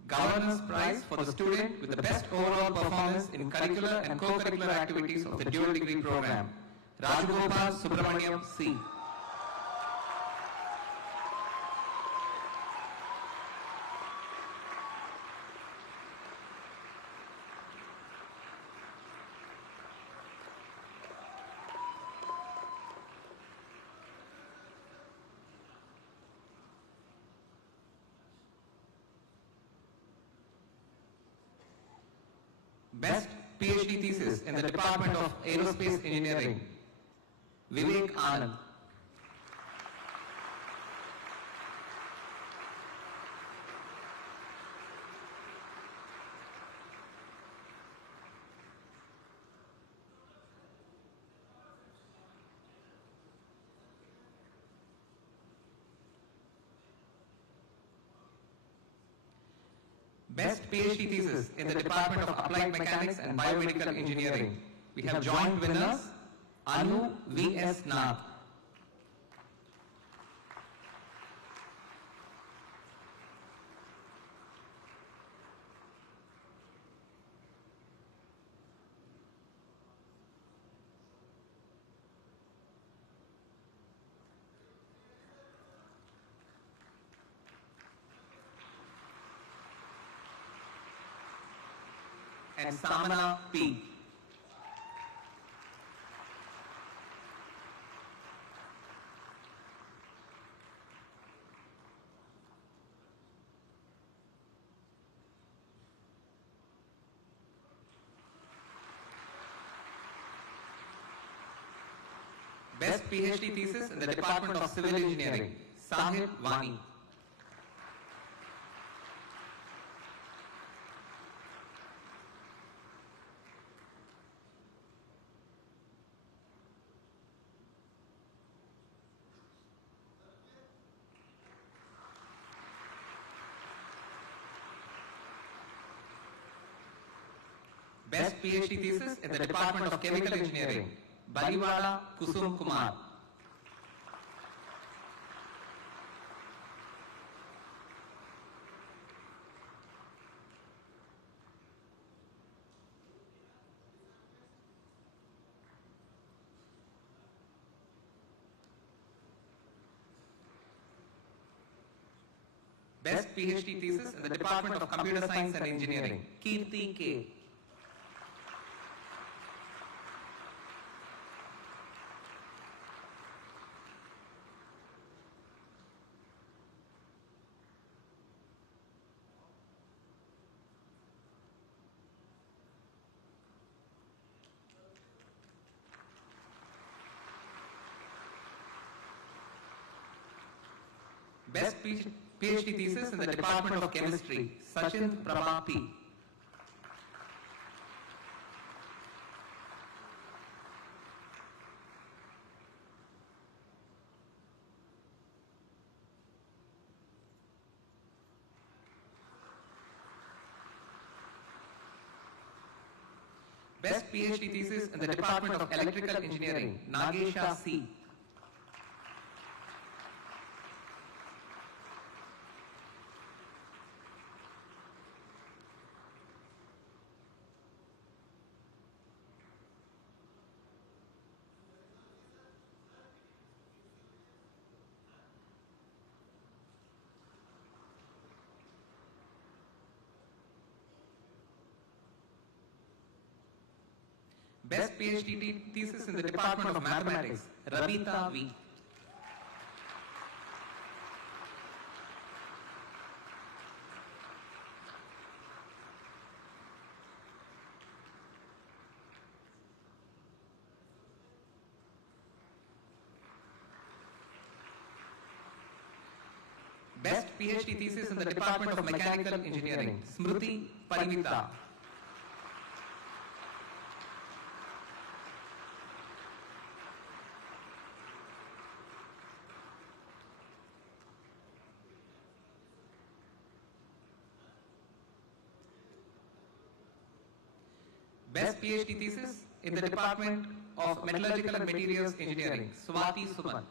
Governance Prize for the student with the best overall performance in curricular and co-curricular activities of the dual degree program, Rajagopal Subramanyam C. Best PhD thesis in the Department of Aerospace Engineering, Vivek Anand. Best PhD thesis in the Department of Applied Mechanics and Biomedical Engineering. We have joint winners, Anu V.S. Nath. And Samana P. Best PhD thesis in the Department of Civil Engineering, Sahib Vani. Best PhD thesis in the Department of Chemical Engineering, Baliwala Kusum Kumar. Best PhD thesis in the Department of Computer Science and Engineering, Kirti K. Best PhD thesis in the Department of Chemistry, Sachin Prabha P. Best PhD thesis in the Department of Electrical Engineering, Nagesha C. Best PhD thesis in the Department of Mathematics, Rabita V. Best PhD thesis in the Department of Mechanical Engineering, Smriti Parivita. Best PhD thesis in the Department of Metallurgical and Materials Engineering, Swati Suman.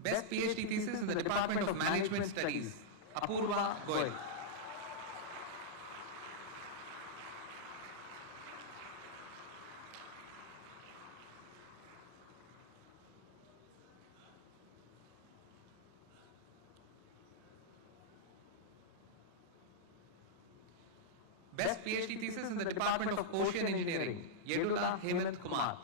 Best PhD thesis in the Department of Management Studies, Apurva Goyal. Best PhD thesis in the Department of Ocean Engineering, Yedula Hemant Kumar.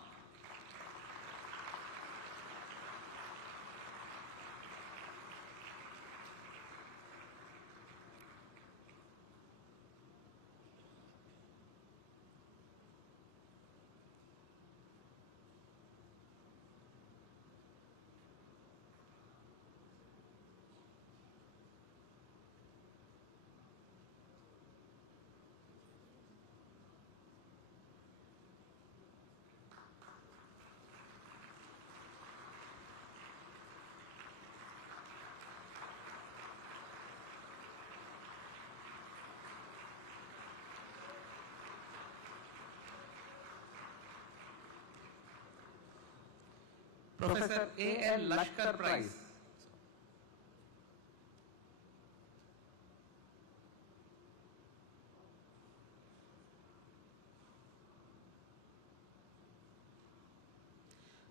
Professor A.L. Lashkar Prize.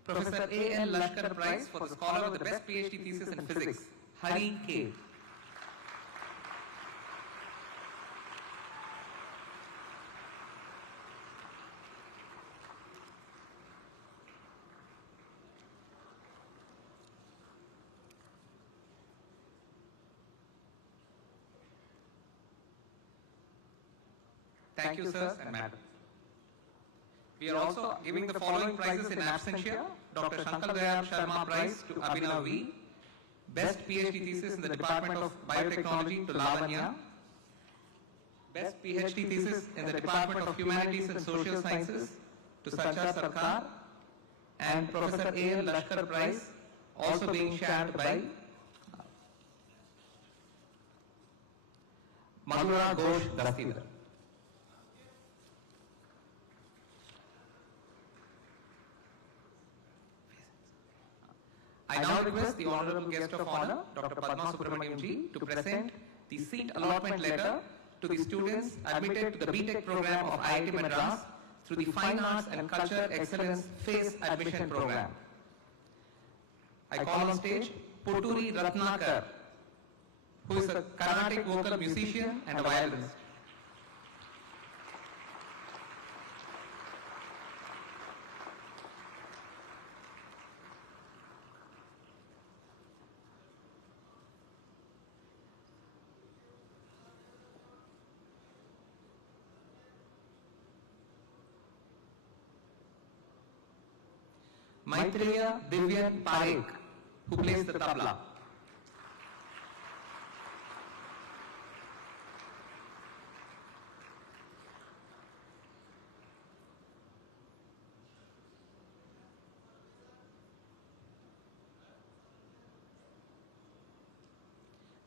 Professor A.L. Lashkar Prize for the Scholar of the Best PhD Thesis in Physics, Hari K. Thank you, sirs and madam. We are also giving the following prizes in absentia. Dr. Shankar Dayal Sharma Prize to Abhinav V. Best PhD thesis in the Department of Biotechnology to Lavanya. Best PhD thesis in the Department of Humanities and Social Sciences to Sacha Sarkar. And Professor A.L. Lashkar Prize also being shared by Madhura Ghosh Dastidar. I now request the Honorable Guest of Honor, Dr. Padma Subramaniam ji, to present the seat allotment letter to the students admitted to the BTech program of IIT Madras through the Fine Arts and Culture Excellence Phase Admission Program. I call on stage Puturi Ratnakar, who is a Carnatic vocal musician and a violinist. Maitreya Divyan Parekh, who plays the tabla.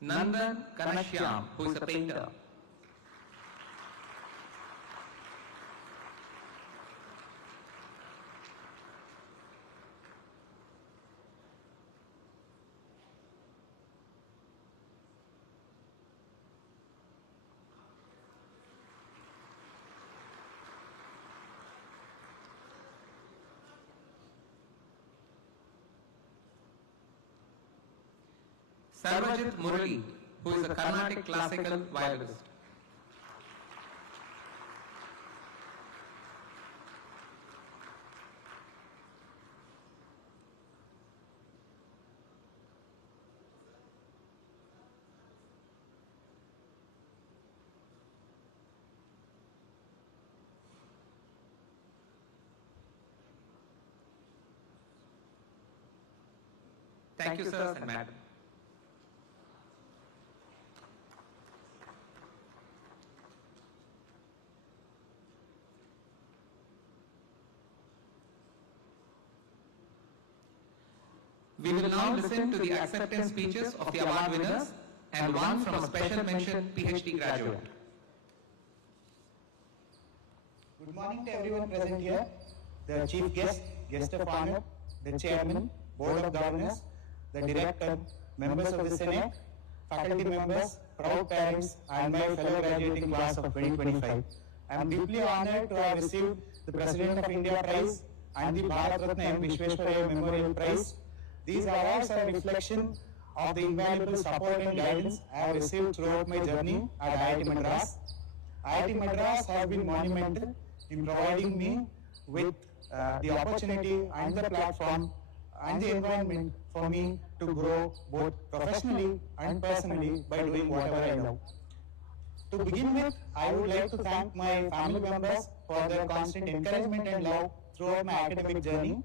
Nandan Kanashyam, who is a painter. Sarvajit Murali, who is a Carnatic classical violinist. Thank you, sirs and madam. We will now listen to the acceptance speeches of the award winners and one from a special mention PhD graduate. Good morning to everyone present here, the chief guest, guest of honor, the chairman, board of governors, the director, members of the Senate, faculty members, proud parents, and my fellow graduating class of 2025. I am deeply honored to have received the President of India Prize and the Bharatanatyam Vishweshwaraya Memorial Prize. These awards are a reflection of the invaluable support and guidance I have received throughout my journey at IIT Madras. IIT Madras has been monumental in providing me with the opportunity and the platform and the environment for me to grow both professionally and personally by doing whatever I love. To begin with, I would like to thank my family members for their constant encouragement and love throughout my academic journey.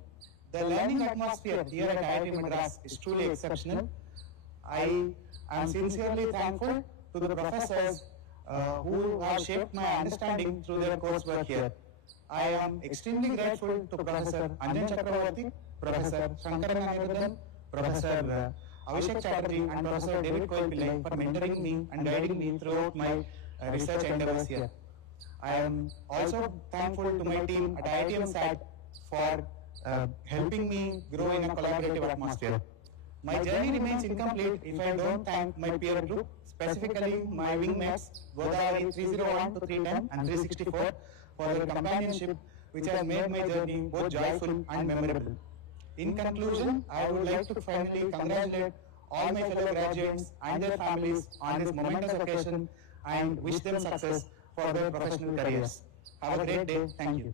The learning atmosphere here at IIT Madras is truly exceptional. I am sincerely thankful to the professors who have shaped my understanding through their coursework here. I am extremely grateful to Professor Anjan Chakravarti, Professor Shankaran Aniruddhan, Professor Abhishek Chatterjee and Professor David Koil for mentoring me and guiding me throughout my research endeavors here. I am also thankful to my team at IITM SAT for helping me grow in a collaborative atmosphere. My journey remains incomplete if I don't thank my peer group, specifically my wingmates, Godavari 301 to 310 and 364 for their companionship which has made my journey both joyful and memorable. In conclusion, I would like to finally congratulate all my fellow graduates and their families on this momentous occasion and wish them success for their professional careers. Have a great day. Thank you.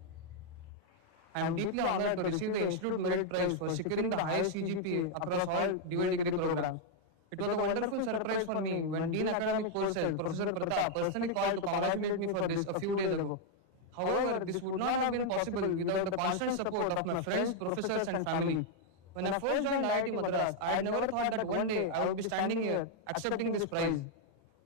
I am deeply honored to receive the Institute Merit Prize for securing the highest CGPA across all dual degree programs. It was a wonderful surprise for me when Dean Academic Courses, Professor Pratap, personally called to congratulate me for this a few days ago. However, this would not have been possible without the constant support of my friends, professors and family. When I first joined IIT Madras, I had never thought that one day I would be standing here accepting this prize.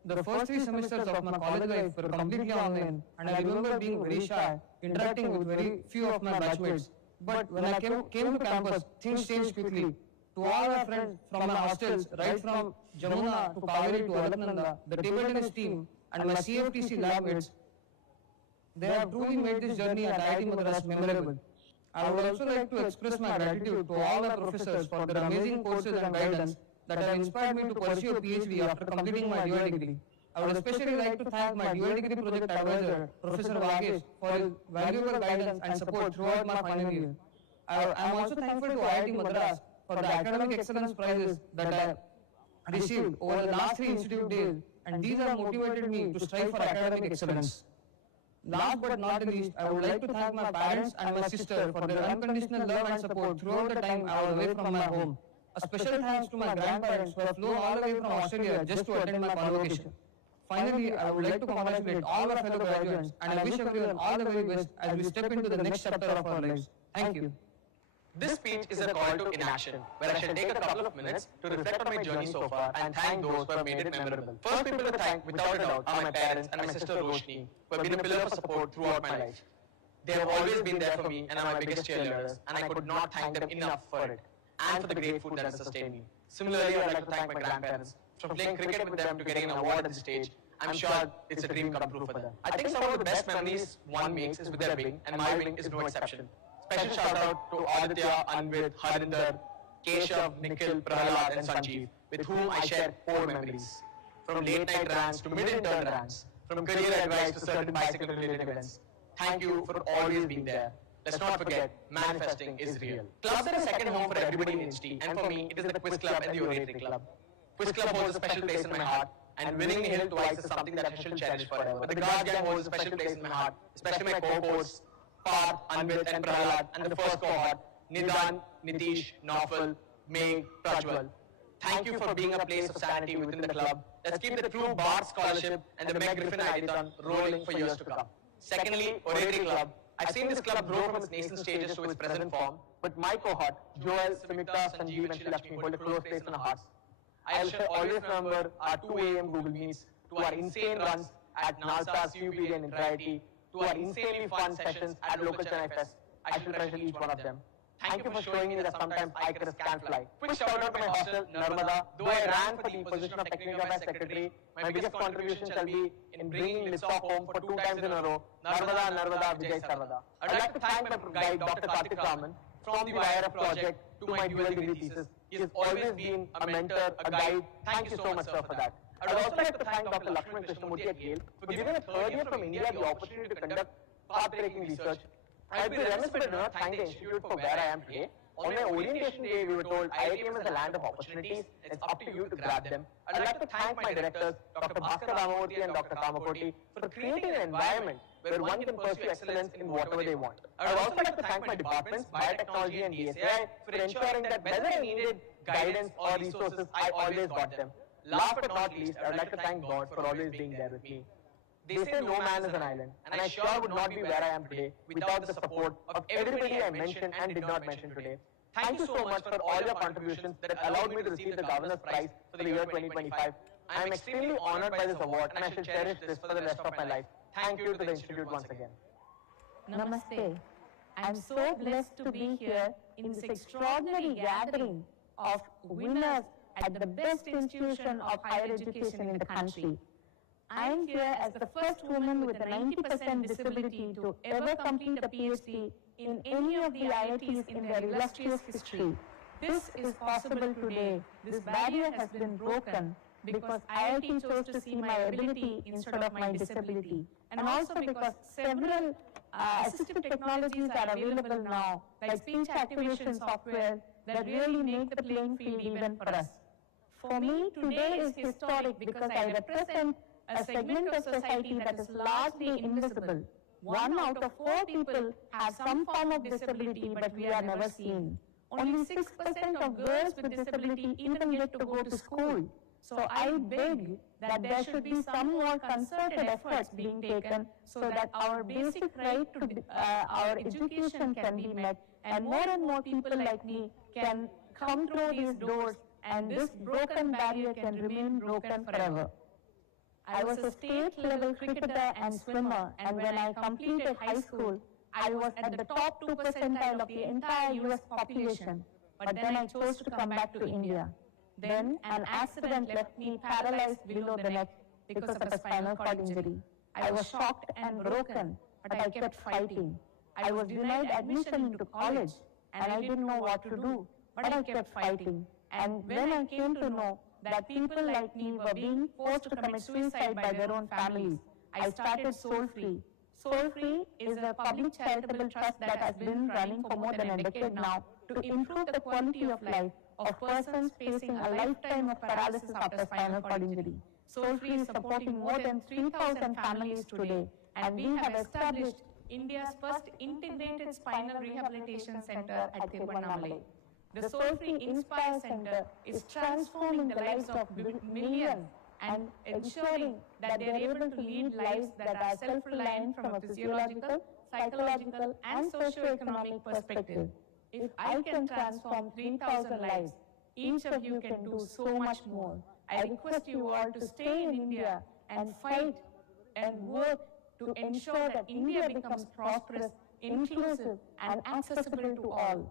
The first 3 semesters of my college life were completely online, and I remember being very shy, interacting with very few of my batchmates. But when I came to campus, things changed quickly. To all my friends from my hostels, right from Jamuna to Kaveri to Alaknanda, the table tennis team and my CFTC lab mates, they have truly made this journey at IIT Madras memorable. I would also like to express my gratitude to all my professors for their amazing courses and guidance that have inspired me to pursue a PhD after completing my dual degree. I would especially like to thank my dual degree project advisor, Professor Vagesh, for his valuable guidance and support throughout my final year. I am also thankful to IIT Madras for the academic excellence prizes that I received over the last 3 institute days, and these have motivated me to strive for academic excellence. Last but not least, I would like to thank my parents and my sister for their unconditional love and support throughout the time I was away from my home. A special thanks to my grandparents who have flown all the way from Australia just to attend my convocation. Finally, I would like to congratulate all my fellow graduates, and I wish everyone all the very best as we step into the next chapter of our lives. Thank you. This speech is a call to inaction, where I shall take a couple of minutes to reflect on my journey so far and thank those who have made it memorable. First people to thank, without a doubt, are my parents and my sister Roshni, who have been a pillar of support throughout my life. They have always been there for me and are my biggest cheerleaders, and I could not thank them enough for it, and for the great food that has sustained me. Similarly, I would like to thank my grandparents. From playing cricket with them to getting an award at this stage, I'm sure it's a dream come true for them. I think some of the best memories one makes is with their wing, and my wing is no exception. Special shout out to Aditya, Anvit, Harinder, Keshav, Nikhil, Prahalad and Sanjeev, with whom I share 4 memories. From late night rants to mid-intern rants, from career advice to certain bicycle related events. Thank you for always being there. Let's not forget, manifesting is real. Clubs are a second home for everybody in HT, and for me, it is the Quiz Club and the Oratory Club. Quiz Club holds a special place in my heart, and winning the hill twice is something that I shall cherish forever. The Guard Gang holds a special place in my heart, especially my co-hosts, Parth, Anvit and Prahalad, and the first cohort, Nidan, Nitish, Naufal, Megh, Prajwal. Thank you for being a place of sanity within the club. Let's keep the true Bard Scholarship and the Meg Griffin Ideathon rolling for years to come. Secondly, Oratory Club. I've seen this club grow from its nascent stages to its present form, but my cohort, Joel, Samyukta, Sanjeev and Shilakshmi hold a close place in our hearts. I shall always remember our 2 AM Google Meets, to our insane runs at NALSA, CUPD and Intra-IT, to our insanely fun sessions at local Chennai Fest. I shall treasure each one of them. Thank you for showing me that sometimes I can't fly. Quick shout out to my hostel, Narmada. Though I ran for the position of Technical Affairs Secretary, my biggest contribution shall be in bringing Litsop home for 2 times in a row. Narmada, Narmada, Vijay Sarvada. I'd like to thank my guide, Dr. Karthik Raman, from the VIRF project to my dual degree thesis. He has always been a mentor, a guide. Thank you so much, sir, for that. I would also like to thank Dr. Lakshman Krishnamurthy at Yale for giving a third year from India the opportunity to conduct path-breaking research. I would be remiss if I did not thank the institute for where I am today. On my orientation day, we were told IITM is a land of opportunities. It's up to you to grab them. I'd like to thank my directors, Dr. Bhaskar Ramamurthy and Dr. Kamakoti, for creating an environment where one can pursue excellence in whatever they want. I would also like to thank my departments, Biotechnology and DSAI, for ensuring that whether I needed guidance or resources, I always got them. Last but not least, I would like to thank God for always being there with me. They say no man is an island, and I sure would not be where I am today without the support of everybody I mentioned and did not mention today. Thank you so much for all your contributions that allowed me to receive the Governor's Prize for the year 2025. I am extremely honored by this award, and I shall cherish this for the rest of my life. Thank you to the Institute once again. Namaste. I am so blessed to be here in this extraordinary gathering of winners at the best institution of higher education in the country. I am here as the first woman with a 90% disability to ever complete a PhD in any of the IITs in their illustrious history. This is possible today. This barrier has been broken because IIT chose to see my ability instead of my disability, and also because several assistive technologies are available now, like speech activation software, that really make the playing field even for us. For me, today is historic because I represent a segment of society that is largely invisible. 1 out of 4 people have some form of disability, but we are never seen. only 6% of girls with disability even get to go to school. So I beg that there should be some more concerted efforts being taken so that our basic right to our education can be met, and more people like me can come through these doors, and this broken barrier can remain broken forever. I was a state-level cricketer and swimmer, and when I completed high school, I was at the top 2 percentile of the entire US population, but then I chose to come back to India. Then an accident left me paralyzed below the neck because of a spinal cord injury. I was shocked and broken, but I kept fighting. I was denied admission into college, and I didn't know what to do, but I kept fighting. And when I came to know that people like me were being forced to commit suicide by their own families, I started Soul Free. Soul Free is a public charitable trust that has been running for more than a decade now to improve the quality of life of persons facing a lifetime of paralysis after spinal cord injury. Soul Free is supporting more than 3,000 families today, and we have established India's first integrated spinal rehabilitation center at Tiruvannamalai. The Soul Free Inspire Center is transforming the lives of millions and ensuring that they are able to lead lives that are self-reliant from a physiological, psychological, and socio-economic perspective. If I can transform 3,000 lives, each of you can do so much more. I request you all to stay in India and fight and work to ensure that India becomes prosperous, inclusive, and accessible to all.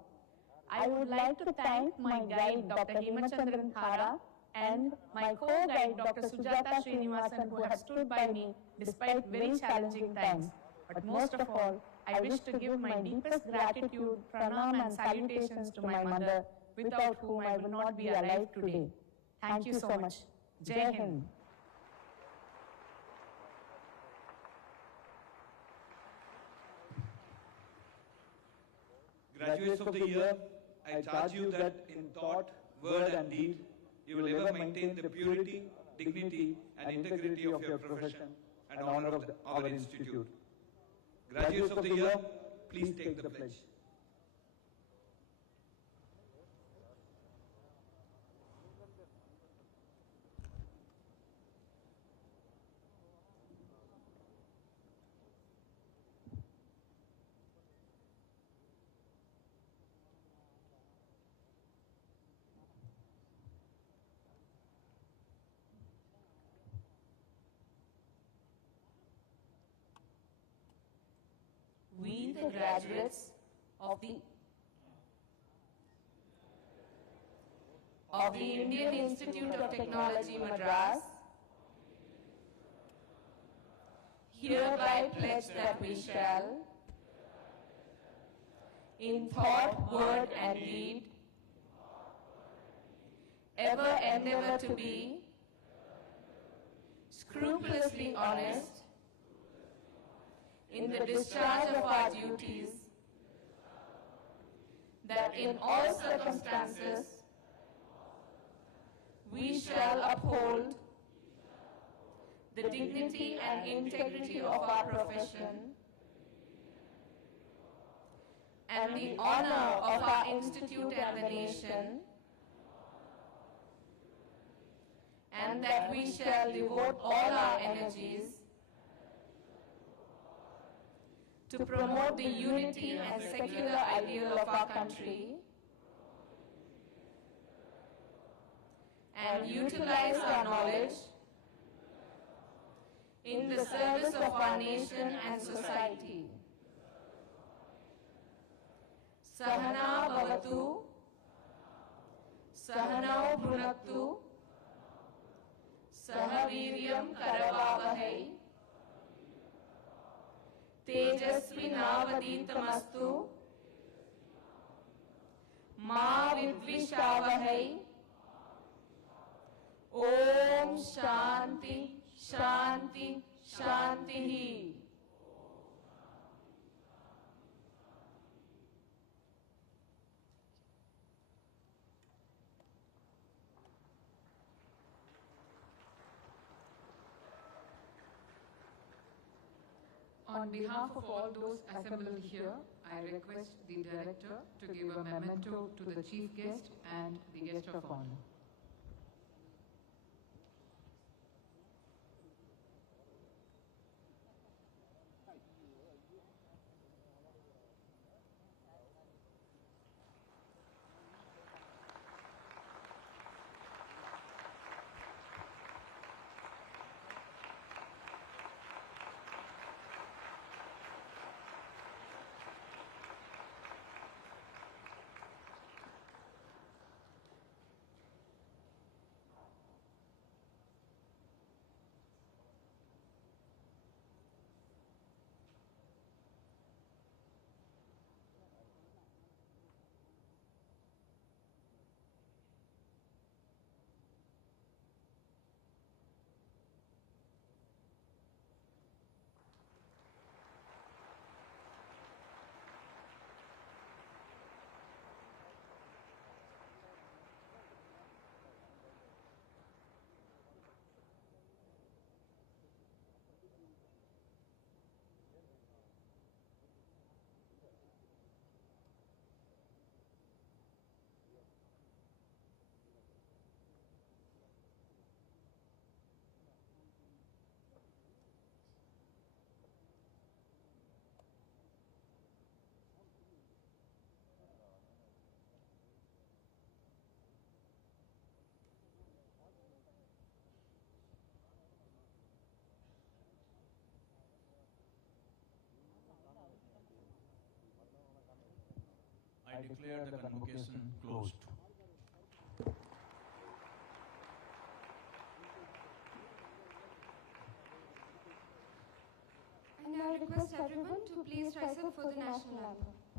I would like to thank my guide, Dr. Hemachandran Khara, and my co-guide, Dr. Sujata Srinivasan, who have stood by me despite very challenging times. But most of all, I wish to give my deepest gratitude, pranam and salutations to my mother, without whom I would not be alive today. Thank you so much. Jai Hind. Graduates of the year, I charge you that in thought, word and deed, you will ever maintain the purity, dignity and integrity of your profession and honor of our institute. Graduates of the year, please take the pledge. We, the graduates of the Indian Institute of Technology, Madras, hereby pledge that we shall, in thought, word and deed, ever endeavor to be scrupulously honest in the discharge of our duties, that in all circumstances we shall uphold the dignity and integrity of our profession and the honor of our institute and the nation, and that we shall devote all our energies to promote the unity and secular ideal of our country, and utilize our knowledge in the service of our nation and society. Sahana bhavatu, sahanau bhunaktu, sahaviryam karavavahai, Tejasvinavaditamastu, Ma Vidvishavahai. Om Shanti, Shanti, Shanti. On behalf of all those assembled here, I request the Director to give a memento to the Chief Guest and the Guest of Honor. I declare the convocation closed. I now request everyone to please rise up for the national anthem.